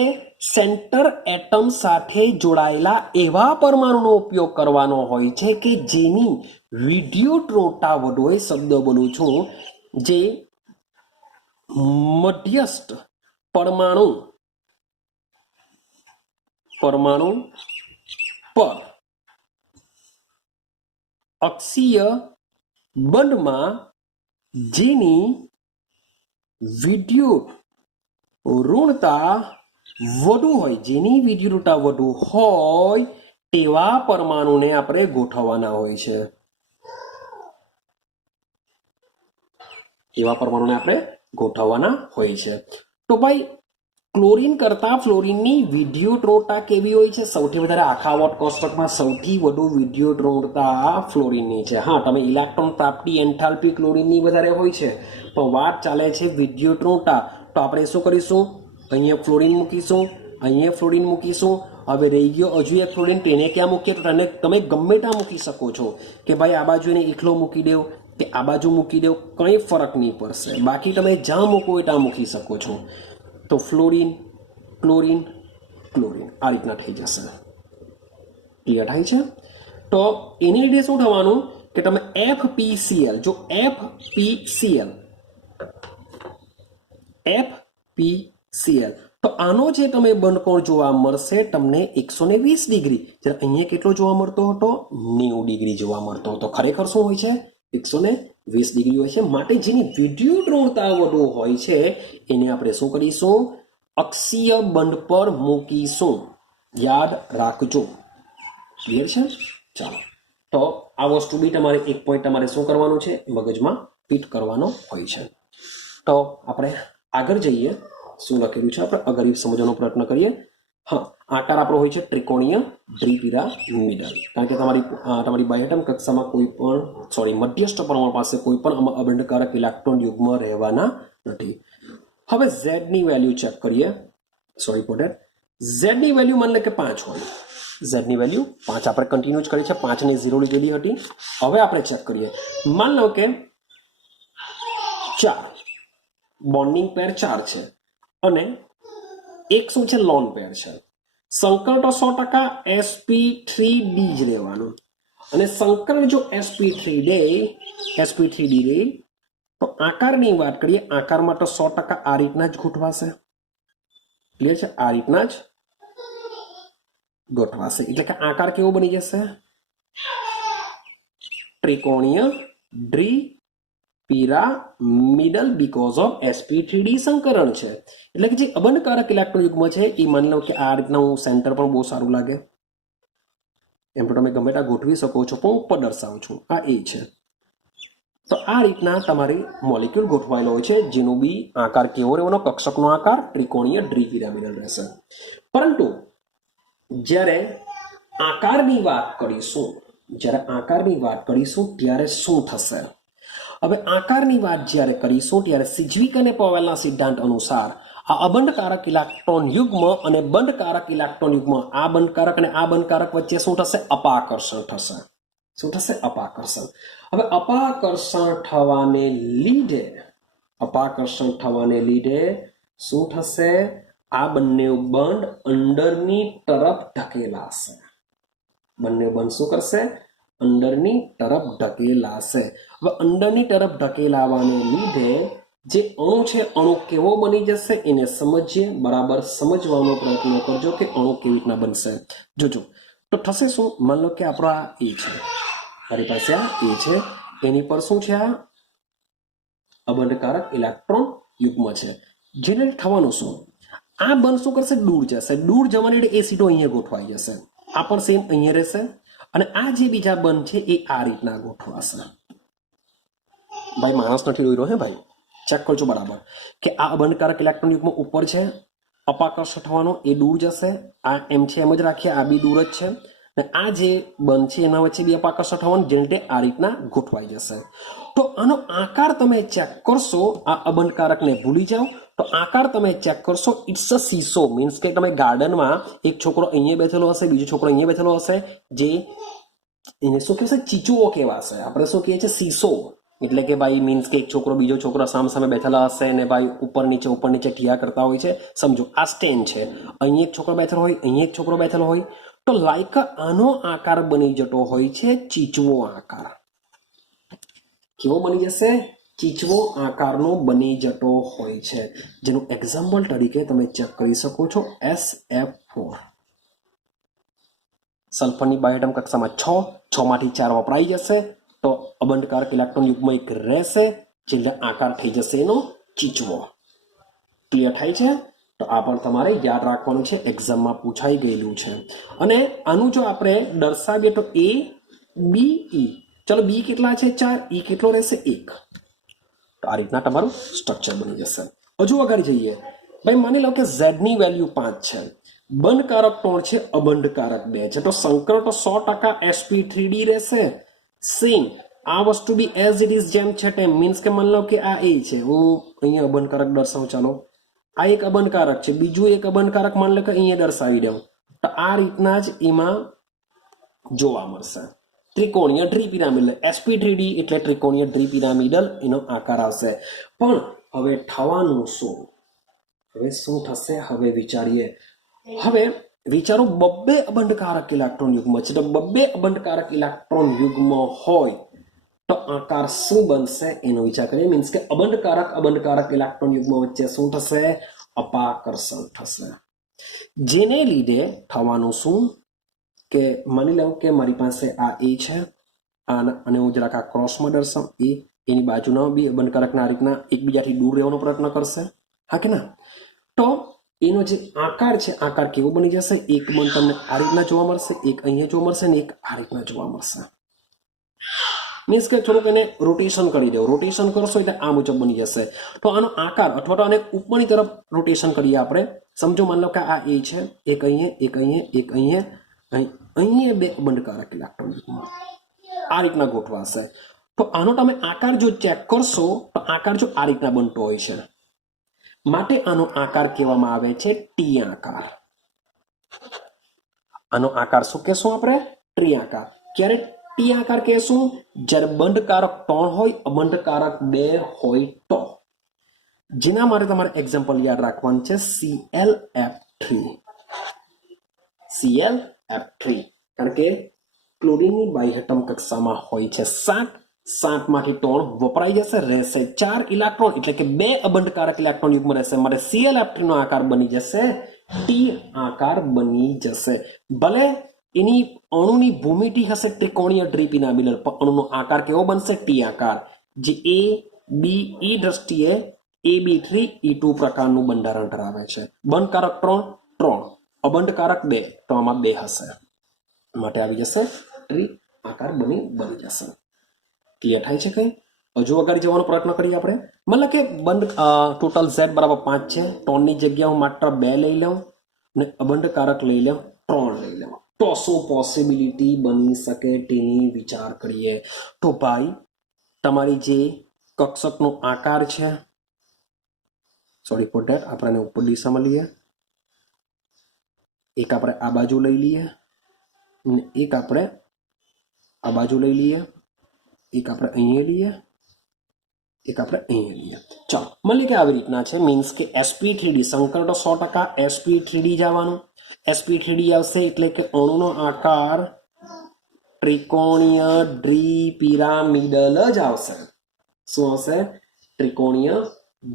સેન્ટર એટમ સાથે જોડાયેલા એવા પરમાણુનો ઉપયોગ કરવાનો હોય છે કે જેની વિદ્યુતઋણતા વધુ હોય. શબ્દ બોલું છું, જે મધ્યસ્થ પરમાણુ પર અક્ષીય બંધમાં જેની વિદ્યુત ઋણતા વધુ હોય, જેની વિદ્યુતતા વધુ હોય તેવા પરમાણુને આપણે ગોઠવવાના હોય છે. એવા પરમાણુને આપણે ગોઠવવાના હોય છે. તો ભાઈ ક્લોરીન કરતા ફ્લોરિનની વિદ્યુત ઋણતા કેવી હોય છે? સૌથી વધારે આખા વોટ કોષ્ટકમાં સૌથી વધુ વિદ્યુત ઋણતા ફ્લોરિનની છે. હા, તમે ઇલેક્ટ્રોન પ્રાપ્તિ એન્થાલ્પી ક્લોરિનની વધારે હોય છે, પણ વાત ચાલે છે વિદ્યુત ઋણતા. તો આપણે શું કરીશું? અહીંયા ફ્લોરિન મૂકીશું, અહીંયા ફ્લોરિન મૂકીશું. હવે રહી ગયો હજુ એક ફ્લોરિન, તેને ક્યાં મૂકીએ? તો તમે ગમે ત્યાં મૂકી શકો છો કે ભાઈ આ બાજુ એને એકલો મૂકી દેવ કે આ બાજુ મૂકી દેવ, કંઈ ફરક નહીં પડશે. બાકી તમે જ્યાં મૂકો હોય ત્યાં મૂકી શકો છો. તો ફ્લોરિન ક્લોરિન ક્લોરિન આ રીતના થઈ જશે. ક્લિયર થાય છે? તો એની લીધે શું થવાનું કે તમે FPCl, જો FPCl તો આનો જે તમે બંધકોણ જોવા મળશે તમને 120 ડિગ્રી. જ્યારે અહીંયા કેટલો જોવા મળતો હતો? 90 ડિગ્રી જોવા મળતો હતો. ખરેખર શું હોય છે? 120 ડિગ્રી હોય છે. માટે જેની વિદ્યુત ઋણતા વધુ હોય છે એને આપણે શું કરીશું? અક્ષીય બંધ પર મૂકીશું. યાદ રાખજો. ક્લિયર છે? ચાલો, તો આ વસ્તુ બી તમારે એક પોઈન્ટ તમારે શું કરવાનું છે? મગજમાં ફિટ કરવાનો હોય છે. તો આપણે આગળ જઈએ. શું લખેલું છે આપણે આગળ સમજવાનો પ્રયત્ન કરીએ. હા, આકાર આપણો હોય છે ત્રિકોણીય દ્વિપિરામિડલ. કારણ કે તમારી બાયોએટમ કક્ષામાં મધ્યસ્થ પરમાણુ પાસે કોઈ પણ અબંધકારક ઇલેક્ટ્રોન યુગ્મ રહેવાના નથી. હવે Z ની વેલ્યુ ચેક કરીએ. Z ની વેલ્યુ માની લે કે 5 હોય. Z ની વેલ્યુ 5 આપણે કન્ટિન્યુ જ કરી છે. 5 ને 0 લીધેલી હતી. હવે આપણે ચેક કરીએ. માન લો કે 4 બોન્ડિંગ પેર 4 છે અને એક શું છે? લોન પેર છે. સંકર તો 100% sp3d જ રહેવાનું. અને સંકર જો sp3d રહે તો આકારની વાત કરીએ, આકારમાં તો 100% આ રીતના જ ગોઠવાશે. ક્લિયર છે? આ રીતના જ ગોઠવાશે. એટલે કે આકાર કેવો બની જશે? ત્રિકોણીય પિરામિડલ બીકોઝ ઓફ sp3d સંકરણ છે. એટલે કે જે અબંધકારક ઇલેક્ટ્રોન યુગ્મ છે એ માની લો કે આ રીતના હું સેન્ટર પણ બહુ સારું લાગે એમ તો તમે ગમે ત્યાં ગોઠવી શકો છો, પણ ઉપર દર્શાવું છું. આ એ છે. તો આ રીતના તમારી મોલિક્યુલ ગોઠવાયેલો હોય છે, જેનો બી આકાર કેવો રહેવાનો, કક્ષકનો આકાર ત્રિકોણીય દ્વિપિરામિડલ રહેશે. પરંતુ જ્યારે આકારની વાત કરીશું ત્યારે શું થશે? હવે આકારની વાત જ્યારે કરીશું ત્યારે સિજ્વિક અને પોવેલના સિદ્ધાંત અનુસાર આ અબંધકારક ઇલેક્ટ્રોન યુગ્મ અને બંધકારક ઇલેક્ટ્રોન યુગ્મ, આ બંધકારક અને આ બંધકારક વચ્ચે શું થશે? અપાકર્ષણ થશે. શું થશે? અપાકર્ષણ. હવે અપાકર્ષણ થવાને લીધે શું થશે? આ બંને બંધ અંદરની તરફ ઢકેલાશે. બંને બંધ શું કરશે? અંદરની તરફ ઢકેલાશે. હવે અંદરની તરફ ઢકેલાવાને લીધે જે અણુ છે, અણુ કેવો બની જશે એને સમજીએ. બરાબર સમજવાનો પ્રયત્ન કરજો કે અણુ કેવી રીતના બનશે. જોજો તો થશે શું? માન લો કે આપણો આ એ છે, મારી પાસે આ એ છે, એની પર શું છે? આ અબંધકારક ઇલેક્ટ્રોન યુગ્મ છે. જેને થવાનું શું? આ બંધ શું કરશે? દૂર જશે. દૂર જવાને લીધે એ સીધો અહીંયા ગોઠવાઈ જશે. આ પણ સેમ અહીંયા રહેશે અને આ જે બીજા બંધ છે એ આ રીતના ગોઠવાશે. ભાઈ માણસ નથી દોર્યો હે ભાઈ, ચેક કરજો બરાબર કે આ અબંધકારક ઇલેક્ટ્રોન યુગ્મ ઉપર છે, અપાકર્ષણ થવાનો એ દૂર જશે. આ એમ છે એમ જ રાખીએ, આ બી દૂર જ છે. અને આ જે બંધ છે એના વચ્ચે બી અપાકર્ષણ થવાનું, જેને લીધે આ રીતના ગોઠવાઈ જશે. તો આનો આકાર તમે ચેક કરશો, આ અબંધકારકને ભૂલી જાઓ. તો આકાર તમે ચેક કરશો, ઇટ્સ અ સીસો. મીન્સ કે તમે ગાર્ડનમાં એક છોકરો અહીંયા બેઠેલો હશે, બીજો છોકરો અહીંયા બેઠેલો હશે, જે એને શું કહેવાય? ચીચુઓ કહેવાશે. આપણે શું કહીએ છીએ? સીસો. એટલે કે ભાઈ મીન્સ કે એક છોકરો બીજો છોકરો સામે બેઠેલા હશે ને ભાઈ ઉપર નીચે ઠિયા કરતા હોય છે. સમજો આ સ્ટેન્ડ છે, અહીં એક છોકરો બેઠેલો હોય, અહીં એક છોકરો બેઠેલો હોય. તો લાઈક આનો આકાર બની જતો હોય છે ચીચવો આકાર. કેવો બની જશે? ચીચવો આકારનો બની જતો હોય છે. જેનું એક્ઝામ્પલ તરીકે તમે ચેક કરી શકો છો, SF4. સલ્ફરની બાયોએટમ કક્ષામાં 6 માંથી 4 વપરાઈ જશે તો અબંધકારક ઇલેક્ટ્રોન યુગ્મ એક રહેશે, જેનો આકાર થઈ જશે એનો ચીચવો. ક્લિયર થાય છે? તો આ પણ તમારે યાદ રાખવાનું છે, એક્ઝામમાં પૂછાઈ ગયેલું છે. અને આનું જો આપણે દર્શાવીએ તો A B E, ચલો B કેટલા છે? 4. E કેટલો રહેશે? 1. તો આ રીતના તમારું સ્ટ્રક્ચર બની જશે. હજુ આગળ જઈએ. ભાઈ માની લો કે Z ની વેલ્યુ 5 છે, બંધકારક 3 છે, અબંધકારક 2 છે. તો સંકર તો 100% sp3d રહેશે. સેમ આ વસ્તુ બી એઝ ઇટ ઇઝ જેમ છે તેમ. મીન્સ કે માની લો કે આ A છે, હું અહીંયા અબંધકારક દર્શાવું. ચાલો આ એક અબંધકારક છે, બીજું એક અબંધકારક માની લો કે અહીંયા દર્શાવી દઉં. તો આ રીતના જ એમાં જોવા મળશે. ત્રિકોણીય દ્વિપિરામિડલ, sp3d એટલે ત્રિકોણીય દ્વિપિરામિડલ એનો આકાર આવશે. પણ હવે થવાનું શું? હવે શું થશે? હવે વિચારીએ. હવે વિચારો, બબ્બે અબંધકારક ઇલેક્ટ્રોન યુગ્મ છે. તો બબ્બે અબંધકારક ઇલેક્ટ્રોન યુગ્મ હોય તો આકાર શું બનશે એનો વિચાર કરીએ. મીન્સ કે અબંધકારક ઇલેક્ટ્રોન યુગ્મ વચ્ચે શું થશે? અપાકર્ષણ થશે. જેને લીધે થવાનું શું કે માની લઉં કે મારી પાસે આ A છે અને હું જરાક આ ક્રોસમાં દર્શાવું. એની બાજુના બી અબંધકારકના આ રીતના એકબીજાથી દૂર રહેવાનો પ્રયત્ન કરશે, હા કે ના? તો એનો જે આકાર છે, આકાર કેવો બની જશે? એક બંધ તમને આ રીતના જોવા મળશે, એક અહીંયા જોવા મળશે ને એક આ રીતના જોવા મળશે. મીન્સ કે થોડુંક એને રોટેશન કરી દો. રોટેશન કરશો એટલે આ મુજબ બની જશે. તો આનો આકાર અથવા તો આને ઉપરની તરફ રોટેશન કરીએ આપણે. સમજો માની લો કે આ A છે, એક અહીંયા, એક અહીંયા, એક અહીંયા, અહીંયા 2 અબંધકારક ઇલેક્ટ્રોન આ રીતના ગોઠવાશે. તો આનો તમે આકાર જો ચેક કરશો તો આકાર જો આ રીતના બનતો હોય છે, માટે આનો આકાર કહેવામાં આવે છે ટી આકાર. આનો આકાર શું કહેશું આપણે? ટ્રી આકાર. ક્યારે ટી આકાર કહેશું? જ્યારે બંધકારક 3 હોય, અબંધકારક 2 હોય તો. જેના માટે તમારે એક્ઝામ્પલ યાદ રાખવાનું છે, ClF3. ClF3 કારણ કે ક્લોરીનની બાહ્યતમ કક્ષામાં હોય છે 7 માંથી 3 વપરાઈ જશે, રહેશે 4 ઇલેક્ટ્રોન, એટલે કે 2 અબંધકારક ઇલેક્ટ્રોન યુગ્મ રહેશે. માટે ClF3 નો આકાર બની જશે ટી આકાર બની જશે. ભલે એની અણુની ભૂમિતિ હશે ત્રિકોણીય દ્વિપિરામિડલ, પણ અણુનો આકાર કેવો બનશે? ટી આકાર. જે A BE દ્રષ્ટિએ AB3E2 પ્રકારનું બંધારણ ધરાવે છે. બંધકારક 3 અબંધકારક 2 તો આમાં 2 હશે માટે આવી જશે ટ્રી આકાર બની જશે. ક્લિયર થાય છે? કઈ હજુ આગળ જવાનો પ્રયત્ન કરીએ આપણે. મતલબ કે બંધ ટોટલ Z બરાબર 5 છે. 3 ની જગ્યાએ હું માત્ર 2 લઈ લઉં અને અબંધકારક લઈ લઉં 3 લઈ લઉં તો શું પોસિબિલિટી બની શકે તેની વિચાર કરીએ. તો ભાઈ તમારી જે કક્ષકનો આકાર છે, સોરી ફોર ધેટ, આપણે ઉપર દિશામાં લઈએ, એક આપણે આ બાજુ લઈ લઈએ અને એક આપણે આ બાજુ લઈ લઈએ, એક આપણે અહીંયા લઈએ, એક આપણે અહીંયા લઈએ. ચાલો મળી કે આવી રીતના છે. મીન્સ કે sp3d સંકર તો 100% sp3d જવાનું. sp3d આવશે એટલે કે અણુનો આકાર ત્રિકોણીય દ્વિપિરામિડલ જ આવશે. શું આવશે? ત્રિકોણીય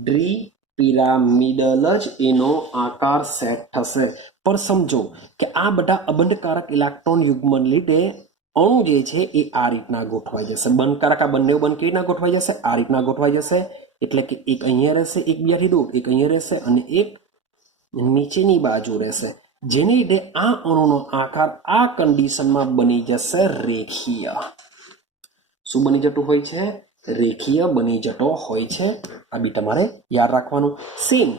દ્વિપિરામિડલ જ એનો આકાર સેટ થશે. પણ સમજો કે આ બધા અબંધકારક ઇલેક્ટ્રોન યુગ્મન લીધે અણુ જે છે એ આ રીતના ગોઠવાઈ જશે. બંધકારક આ બંને બંધ કેવી રીતના ગોઠવાઈ જશે? આ રીતના ગોઠવાઈ જશે. એટલે કે એક અહીંયા રહેશે, એક બીજાથી દૂર, એક અહીંયા રહેશે અને એક નીચેની બાજુ રહેશે, જેની લીધે આ અણુનો આકાર આ કન્ડિશનમાં બની જશે રેખીય. શું બની જતું હોય છે? રેખીય બની જતો હોય છે. આ બી તમારે યાદ રાખવાનું. સેમ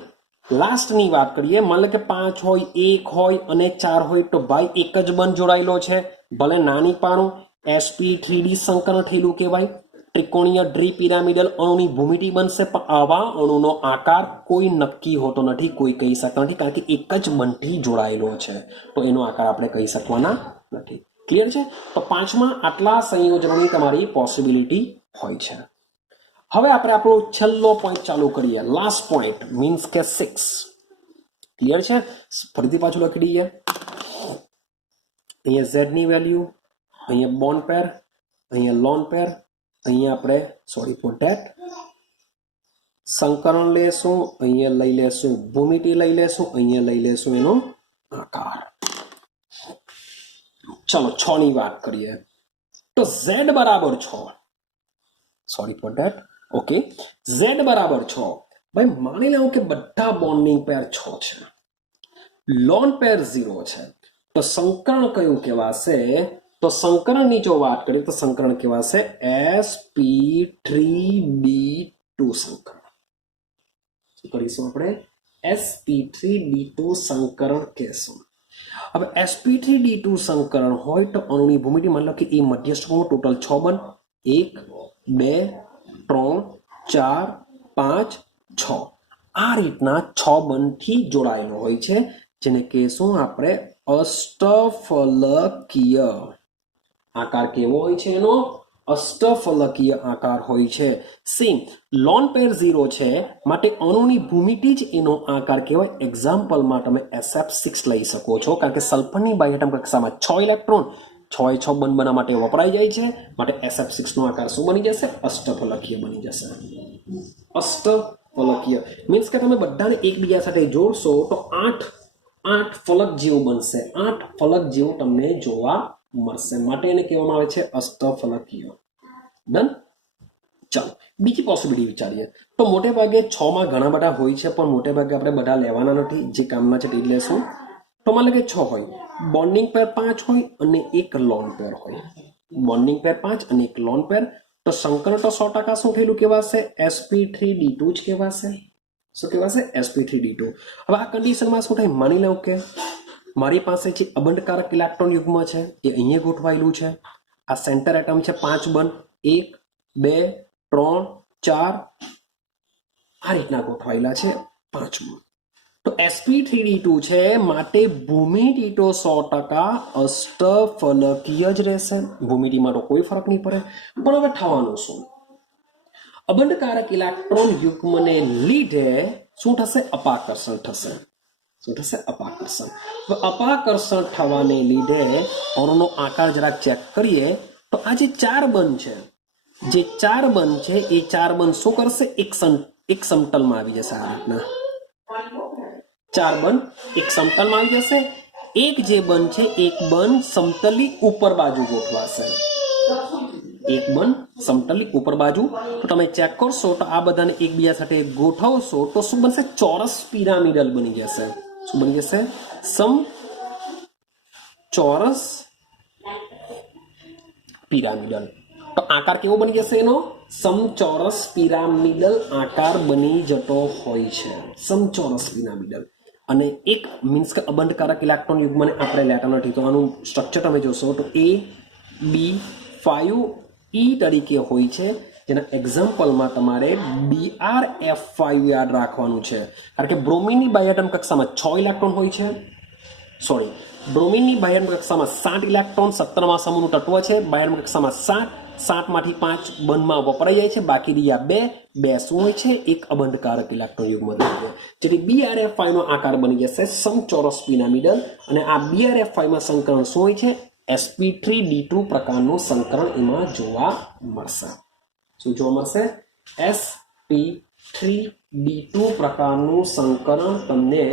લાસ્ટની વાત કરીએ. મતલબ કે 5 હોય, 1 હોય અને 4 હોય તો ભાઈ એક જ બંધ જોડાયેલો છે. ભલે નાની પાણું sp3d સંકરણ થયેલું કહેવાય. ત્રિકોણીય દ્વિપિરામિડલ અણુની ભૂમિતિ બનશે, પણ આવા અણુનો આકાર કોઈ નક્કી હોતો નથી, કોઈ કહી શકતો નથી, કારણ કે એક જ બંધથી જોડાયેલો છે. તો એનો આકાર આપણે કહી શકવાના નથી. ક્લિયર છે? તો 5માં આટલા સંયોજનોની તમારી પોસિબિલિટી હોય છે. હવે આપણે આપણો છેલ્લો પોઈન્ટ ચાલુ કરીએ. લાસ્ટ પોઈન્ટ મીન્સ કે 6. ક્લિયર છે? ફરીથી પાછું લખી દઈએ. અહીંયા Z ની વેલ્યુ, અહીંયા બોન્ડ પેર, અહીંયા લોન પેર, અહીંયા આપણે સોરી ફોર ધેટ સંકરણ લેશું, અહીંયા લઈ લેશું ભૂમિતિ લઈ લેશું, અહીંયા લઈ લેશું એનો આકાર. ચલો 6 ની વાત કરીએ. તો Z બરાબર 6, sorry for that, okay, Z બરાબર 6. ભાઈ માની લઉં કે બધા બોન્ડિંગ પેર 6 છે, લોન પેર 0 છે, તો સંકરણ કયું કહેવાશે? તો સંકરણની જો વાત કરીએ તો સંકરણ કહેવાશે sp3d2 સંકરણ. શું કરીશું આપણે? sp3d2 સંકરણ કહેશું. હવે sp3d2 સંકરણ હોય તો અણુની ભૂમિતિ મતલબ કે એ મધ્યસ્થમાં ટોટલ 6 બંધ, 1 2 3 4 5 6 આ રીતના 6 બંધથી જોડાયેલો હોય છે, જેને કહેશું આપણે અષ્ટફલકીય આકાર. કેવો હોય છે એનો? અષ્ટફલકીય આકાર હોય છે. સેમ લોન પેર 0 છે માટે અણુની ભૂમિતિ જ એનો આકાર કહેવાય. એક્ઝામ્પલમાં તમે SF6 લઈ શકો છો, કારણ કે સલ્ફરની બાહ્ય કક્ષામાં 6 ઇલેક્ટ્રોન 6 6 બંધ બનાવવા માટે વપરાઈ જાય છે, માટે SF6 નો આકાર શું બની જશે? અષ્ટફલકીય બની જશે. અષ્ટફલકીય મીન્સ કે તમે બધાને એકબીજા સાથે જોડશો તો 8 ફલક જેવું બનશે, 8 ફલક જેવું તમને જોવા મળશે, માટે એને કહેવામાં આવે છે અષ્ટફલકીય. ડન. ચાલો બીજી પોસિબિલિટી વિચારીએ. તો મોટે ભાગે 6 માં ઘણા બધા હોય છે, પણ મોટે ભાગે આપણે બધા લેવાના નથી, જે કામના છે તે જ લેશું. તો માની લો કે 6 હોય, બોન્ડિંગ પેર 5 હોય અને એક લોન પેર હોય. બોન્ડિંગ પેર 5 અને એક લોન પેર, તો સંકરણ તો 100% શું થયેલું કહેવાશે? sp3d2 જ કહેવાશે. શું કહેવાશે? sp3d2. હવે આ કન્ડિશનમાં શું થાય? માની લઉં કે મારી પાસે જે અબંધકારક ઇલેક્ટ્રોન યુગ્મ છે એ અહીંયા ગોઠવાયેલું છે. આ સેન્ટર એટમ છે 5 બંધ, 1 2 3 4 આ રીતના ગોઠવાયેલા છે 5 બંધ. તો sp3d2 છે માટે ભૂમિતિ તો 100% અષ્ટફલકીય જ રહેશે. ભૂમિતિમાં તો કોઈ ફરક નહીં પડે. પણ હવે થવાનું શું? અબંધકારક ઇલેક્ટ્રોન યુગ્મને લીધે શું થશે? અપાકર્ષણ થશે. શું થશે? અપાકર્ષણ. તો અપાકર્ષણ થવાને લીધે અણુનો આકાર જરાક ચેક કરીએ તો આ જે 4 બંધ છે, જે 4 બંધ છે એ 4 બંધ શું કરશે? એક સમતલમાં આવી જશે. આ રીતના 4 બંધ એક સમતલમાં આવી જશે. એક જે બંધ છે એક બંધ સમતલની ઉપર બાજુ ગોઠવાશે. એક બંધ સમતલની ઉપર બાજુ. તો તમે ચેક કરશો તો આ બધાને એકબીજા સાથે ગોઠવશો તો શું બનશે? ચોરસ પિરામિડલ બની જશે. શું બની જશે? સમચોરસ પિરામિડલ. તો આકાર કેવો બની જશે એનો? સમચોરસ પિરામિડલ આકાર બની જતો હોય છે. સમચોરસ પિરામિડલ. અને એક મીન્સ કે અબંધકારક ઇલેક્ટ્રોન યુગ્મને આપણે લેતા નથી. તો આનું સ્ટ્રક્ચર તમે જોશો તો AB5E તરીકે હોય છે, જેના એક્ઝામ્પલમાં તમારે BrF5 યાદ રાખવાનું છે. કારણ કે બ્રોમિનની બાહ્ય કક્ષામાં 6 ઇલેક્ટ્રોન હોય છે. બ્રોમિનની બાહ્ય કક્ષામાં 7 ઇલેક્ટ્રોન 17મા સમૂહનું તત્વ છે. બાહ્ય કક્ષામાં 7 માંથી 5 બંધમાં વપરાઈ જાય છે. બાકી રહ્યા 2 શું હોય છે? એક અબંધકારક ઇલેક્ટ્રોન યુગ્મ તરીકે. જેથી BrF5 નો આકાર બની જશે સમચોરસ પિરામિડલ. અને આ BrF5 માં સંકરણ શું હોય છે? sp3d2 પ્રકારનું સંકરણ એમાં જોવા મળશે. શું જોવા મળશે? sp3d2 પ્રકારનું સંકરણ તમને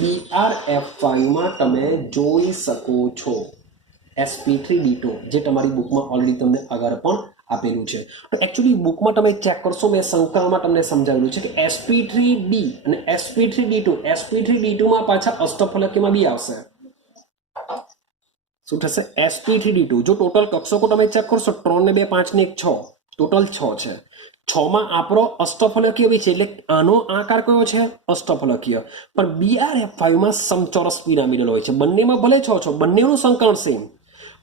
BrF5 માં તમે જોઈ શકો છો. sp3d2 જે તમારી બુકમાં ઓલરેડી તમને આગળ પણ આપેલું છે. તો એકચ્યુઅલી બુકમાં તમે ચેક કરશો, મેં સંકરણમાં તમને સમજાવેલું છે કે sp3d અને sp3d2. sp3d2 માં પાછા અષ્ટફલકીયમાં બી આવશે. શું થશે? sp3d2. જો ટોટલ કક્ષકો તમે ચેક કરશો 3 ને 2 5 ને 1 6, ટોટલ 6 છે. 6 માં આપણો અષ્ટફલકીય બી છે, એટલે આનો આકાર કયો છે? અષ્ટફલકીય. પણ BrF5 માં સમચોરસ પિરામિડલ હોય છે. બંનેમાં ભલે 6 છો, બંનેનું સંકરણ સેમ,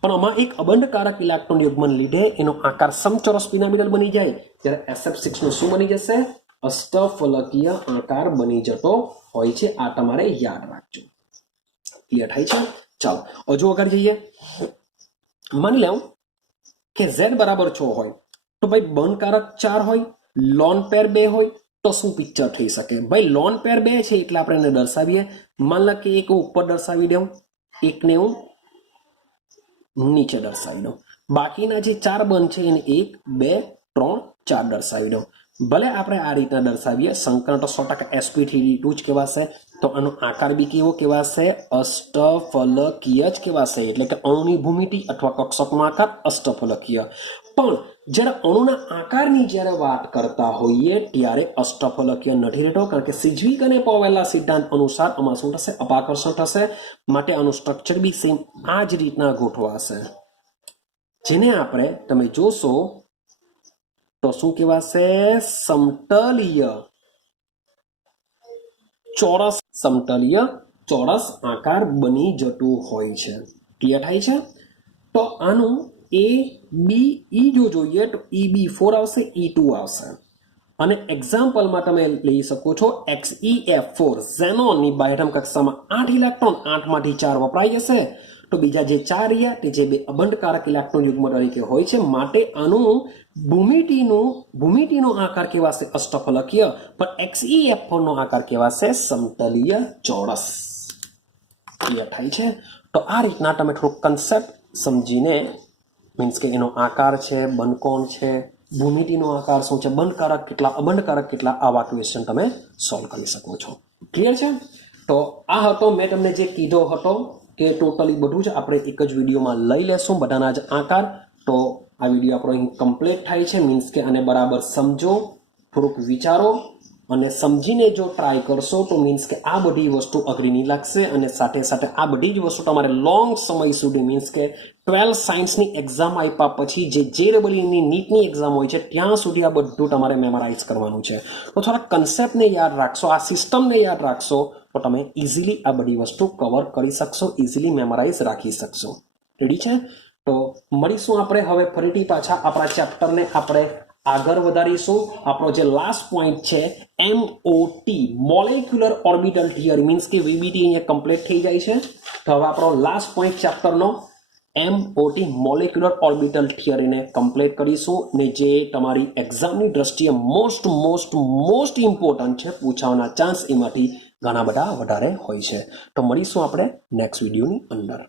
પણ આમાં એક અબંધકારક ઇલેક્ટ્રોન યુગ્મને લીધે એનો આકાર સમચોરસ પિરામિડલ બની જાય. જ્યારે SF6 નો શું બની જશે? અષ્ટફલકીય આકાર બની જતો હોય છે. આ તમારે યાદ રાખજો. ક્લિયર થાય છે? ચાલો હજુ આગળ જઈએ. માની લેવું કે Z બરાબર 6 હોય તો ભાઈ બંધકારક 4 હોય, લોન પેર 2 હોય તો શું પિક્ચર થઈ શકે? ભાઈ લોન પેર 2 છે એટલે આપણે એને દર્શાવીએ. માન લો કે એક ઉપર દર્શાવી દઉં, એકને હું નીચે દર્શાવી દઉં. બાકીના જે 4 બંધ છે એને 1 2 3 4 દર્શાવી દઉં. ભલે આપણે આ રીતના દર્શાવીએ, સંકરણ તો 100% sp3d2 જ કહેવાશે. તો આનો આકાર બી કેવો કહેવાશે? અષ્ટફલકીય જ કહેવાશે. એટલે કે અણુની ભૂમિતિ અથવા કક્ષકનો આકાર અષ્ટફલકીય. પણ જ્યારે અણુના આકારની જ્યારે વાત કરતા હોઈએ ત્યારે અષ્ટફલકીય નથી રહેતો, કારણ કે સિઝવિક અને પોવેલના સિદ્ધાંત અનુસાર આમાં શું થશે? અપાકર્ષણ થશે. માટે આનું સ્ટ્રક્ચર બી સેમ આ જ રીતના ગોઠવાશે. જેને આપણે તમે જોશો તો શું કહેવાશે? સમતલીય ચોરસ. સમતલીય ચોરસ આકાર બની જતું હોય છે. ક્લિયર થાય છે? તો આનું ABE જો જોઈએ તો EB4 આવશે, E2 આવશે. અને એક્ઝામ્પલમાં તમે લઈ શકો છો XeF4. ઝેનોનની બાહ્ય કક્ષામાં 8 ઇલેક્ટ્રોન, 8 માંથી 4 વપરાઈ જશે. તો બીજા જે 4 રહ્યા તે જે 2 અબંધકારક ઇલેક્ટ્રોન યુગ્મ તરીકે હોય છે. માટે આનું ભૂમિતિનો આકાર કેવાશે? અષ્ટફલકીય. પણ XeF4 નો આકાર કેવાશે? સમતલીય ચોરસ. ક્લિયર થાય છે? તો આ રીતના તમે થોડું કન્સેપ્ટ સમજીને, મીન્સ કે એનો આકાર છે, બંધકોણ છે, ભૂમિતિનો આકાર શું છે, બંધકારક કેટલા, અબંધકારક કેટલા, આવા ક્વેશ્ચન તમે સોલ્વ કરી શકો છો. ક્લિયર છે? તો આ હતો મેં તમને જે કીધો હતો કે ટોટલી બધું જ આપણે એક જ વિડીયોમાં લઈ લેશું, બધાના જ આકાર. તો આ વિડીયો આપણો અહીં કમ્પ્લીટ થાય છે. મીન્સ કે આને બરાબર સમજો, થોડુંક વિચારો અને સમજીને જો ટ્રાય કરશો તો મીન્સ કે આ બધી વસ્તુ અઘરી નહીં લાગશે. અને સાથે સાથે આ બધી જ વસ્તુ તમારે લોંગ સમય સુધી, મીન્સ કે 12 સાયન્સની એક્ઝામ આપ્યા પછી જે JEEની નીટની એક્ઝામ હોય છે ત્યાં સુધી આ બધું તમારે મેમરાઇઝ કરવાનું છે. તો થોડા કન્સેપ્ટને યાદ રાખશો, આ સિસ્ટમને યાદ રાખશો તો તમે ઇઝીલી આ બધી વસ્તુ કવર કરી શકશો, ઇઝીલી મેમરાઇઝ રાખી શકશો. રેડી છે? તો મળીશું આપણે હવે ફરીથી પાછા આપણા ચેપ્ટરને આપણે આગળ વધારીશું. આપણો જે લાસ્ટ પોઈન્ટ છે MOT, molecular orbital theory, means કે VBT અહીંયા કમ્પ્લીટ થઈ જાય છે. તો હવે આપણો લાસ્ટ પોઈન્ટ ચેપ્ટરનો MOT, મોલેક્યુલર ઓર્બિટલ થિયરીને કમ્પ્લીટ કરીશું. ને જે તમારી એક્ઝામની દ્રષ્ટિએ મોસ્ટ ઇમ્પોર્ટન્ટ છે, પૂછવાના ચાન્સ એમાંથી ઘણા બધા વધારે હોય છે. તો મળીશું આપણે નેક્સ્ટ વિડીયોની અંદર.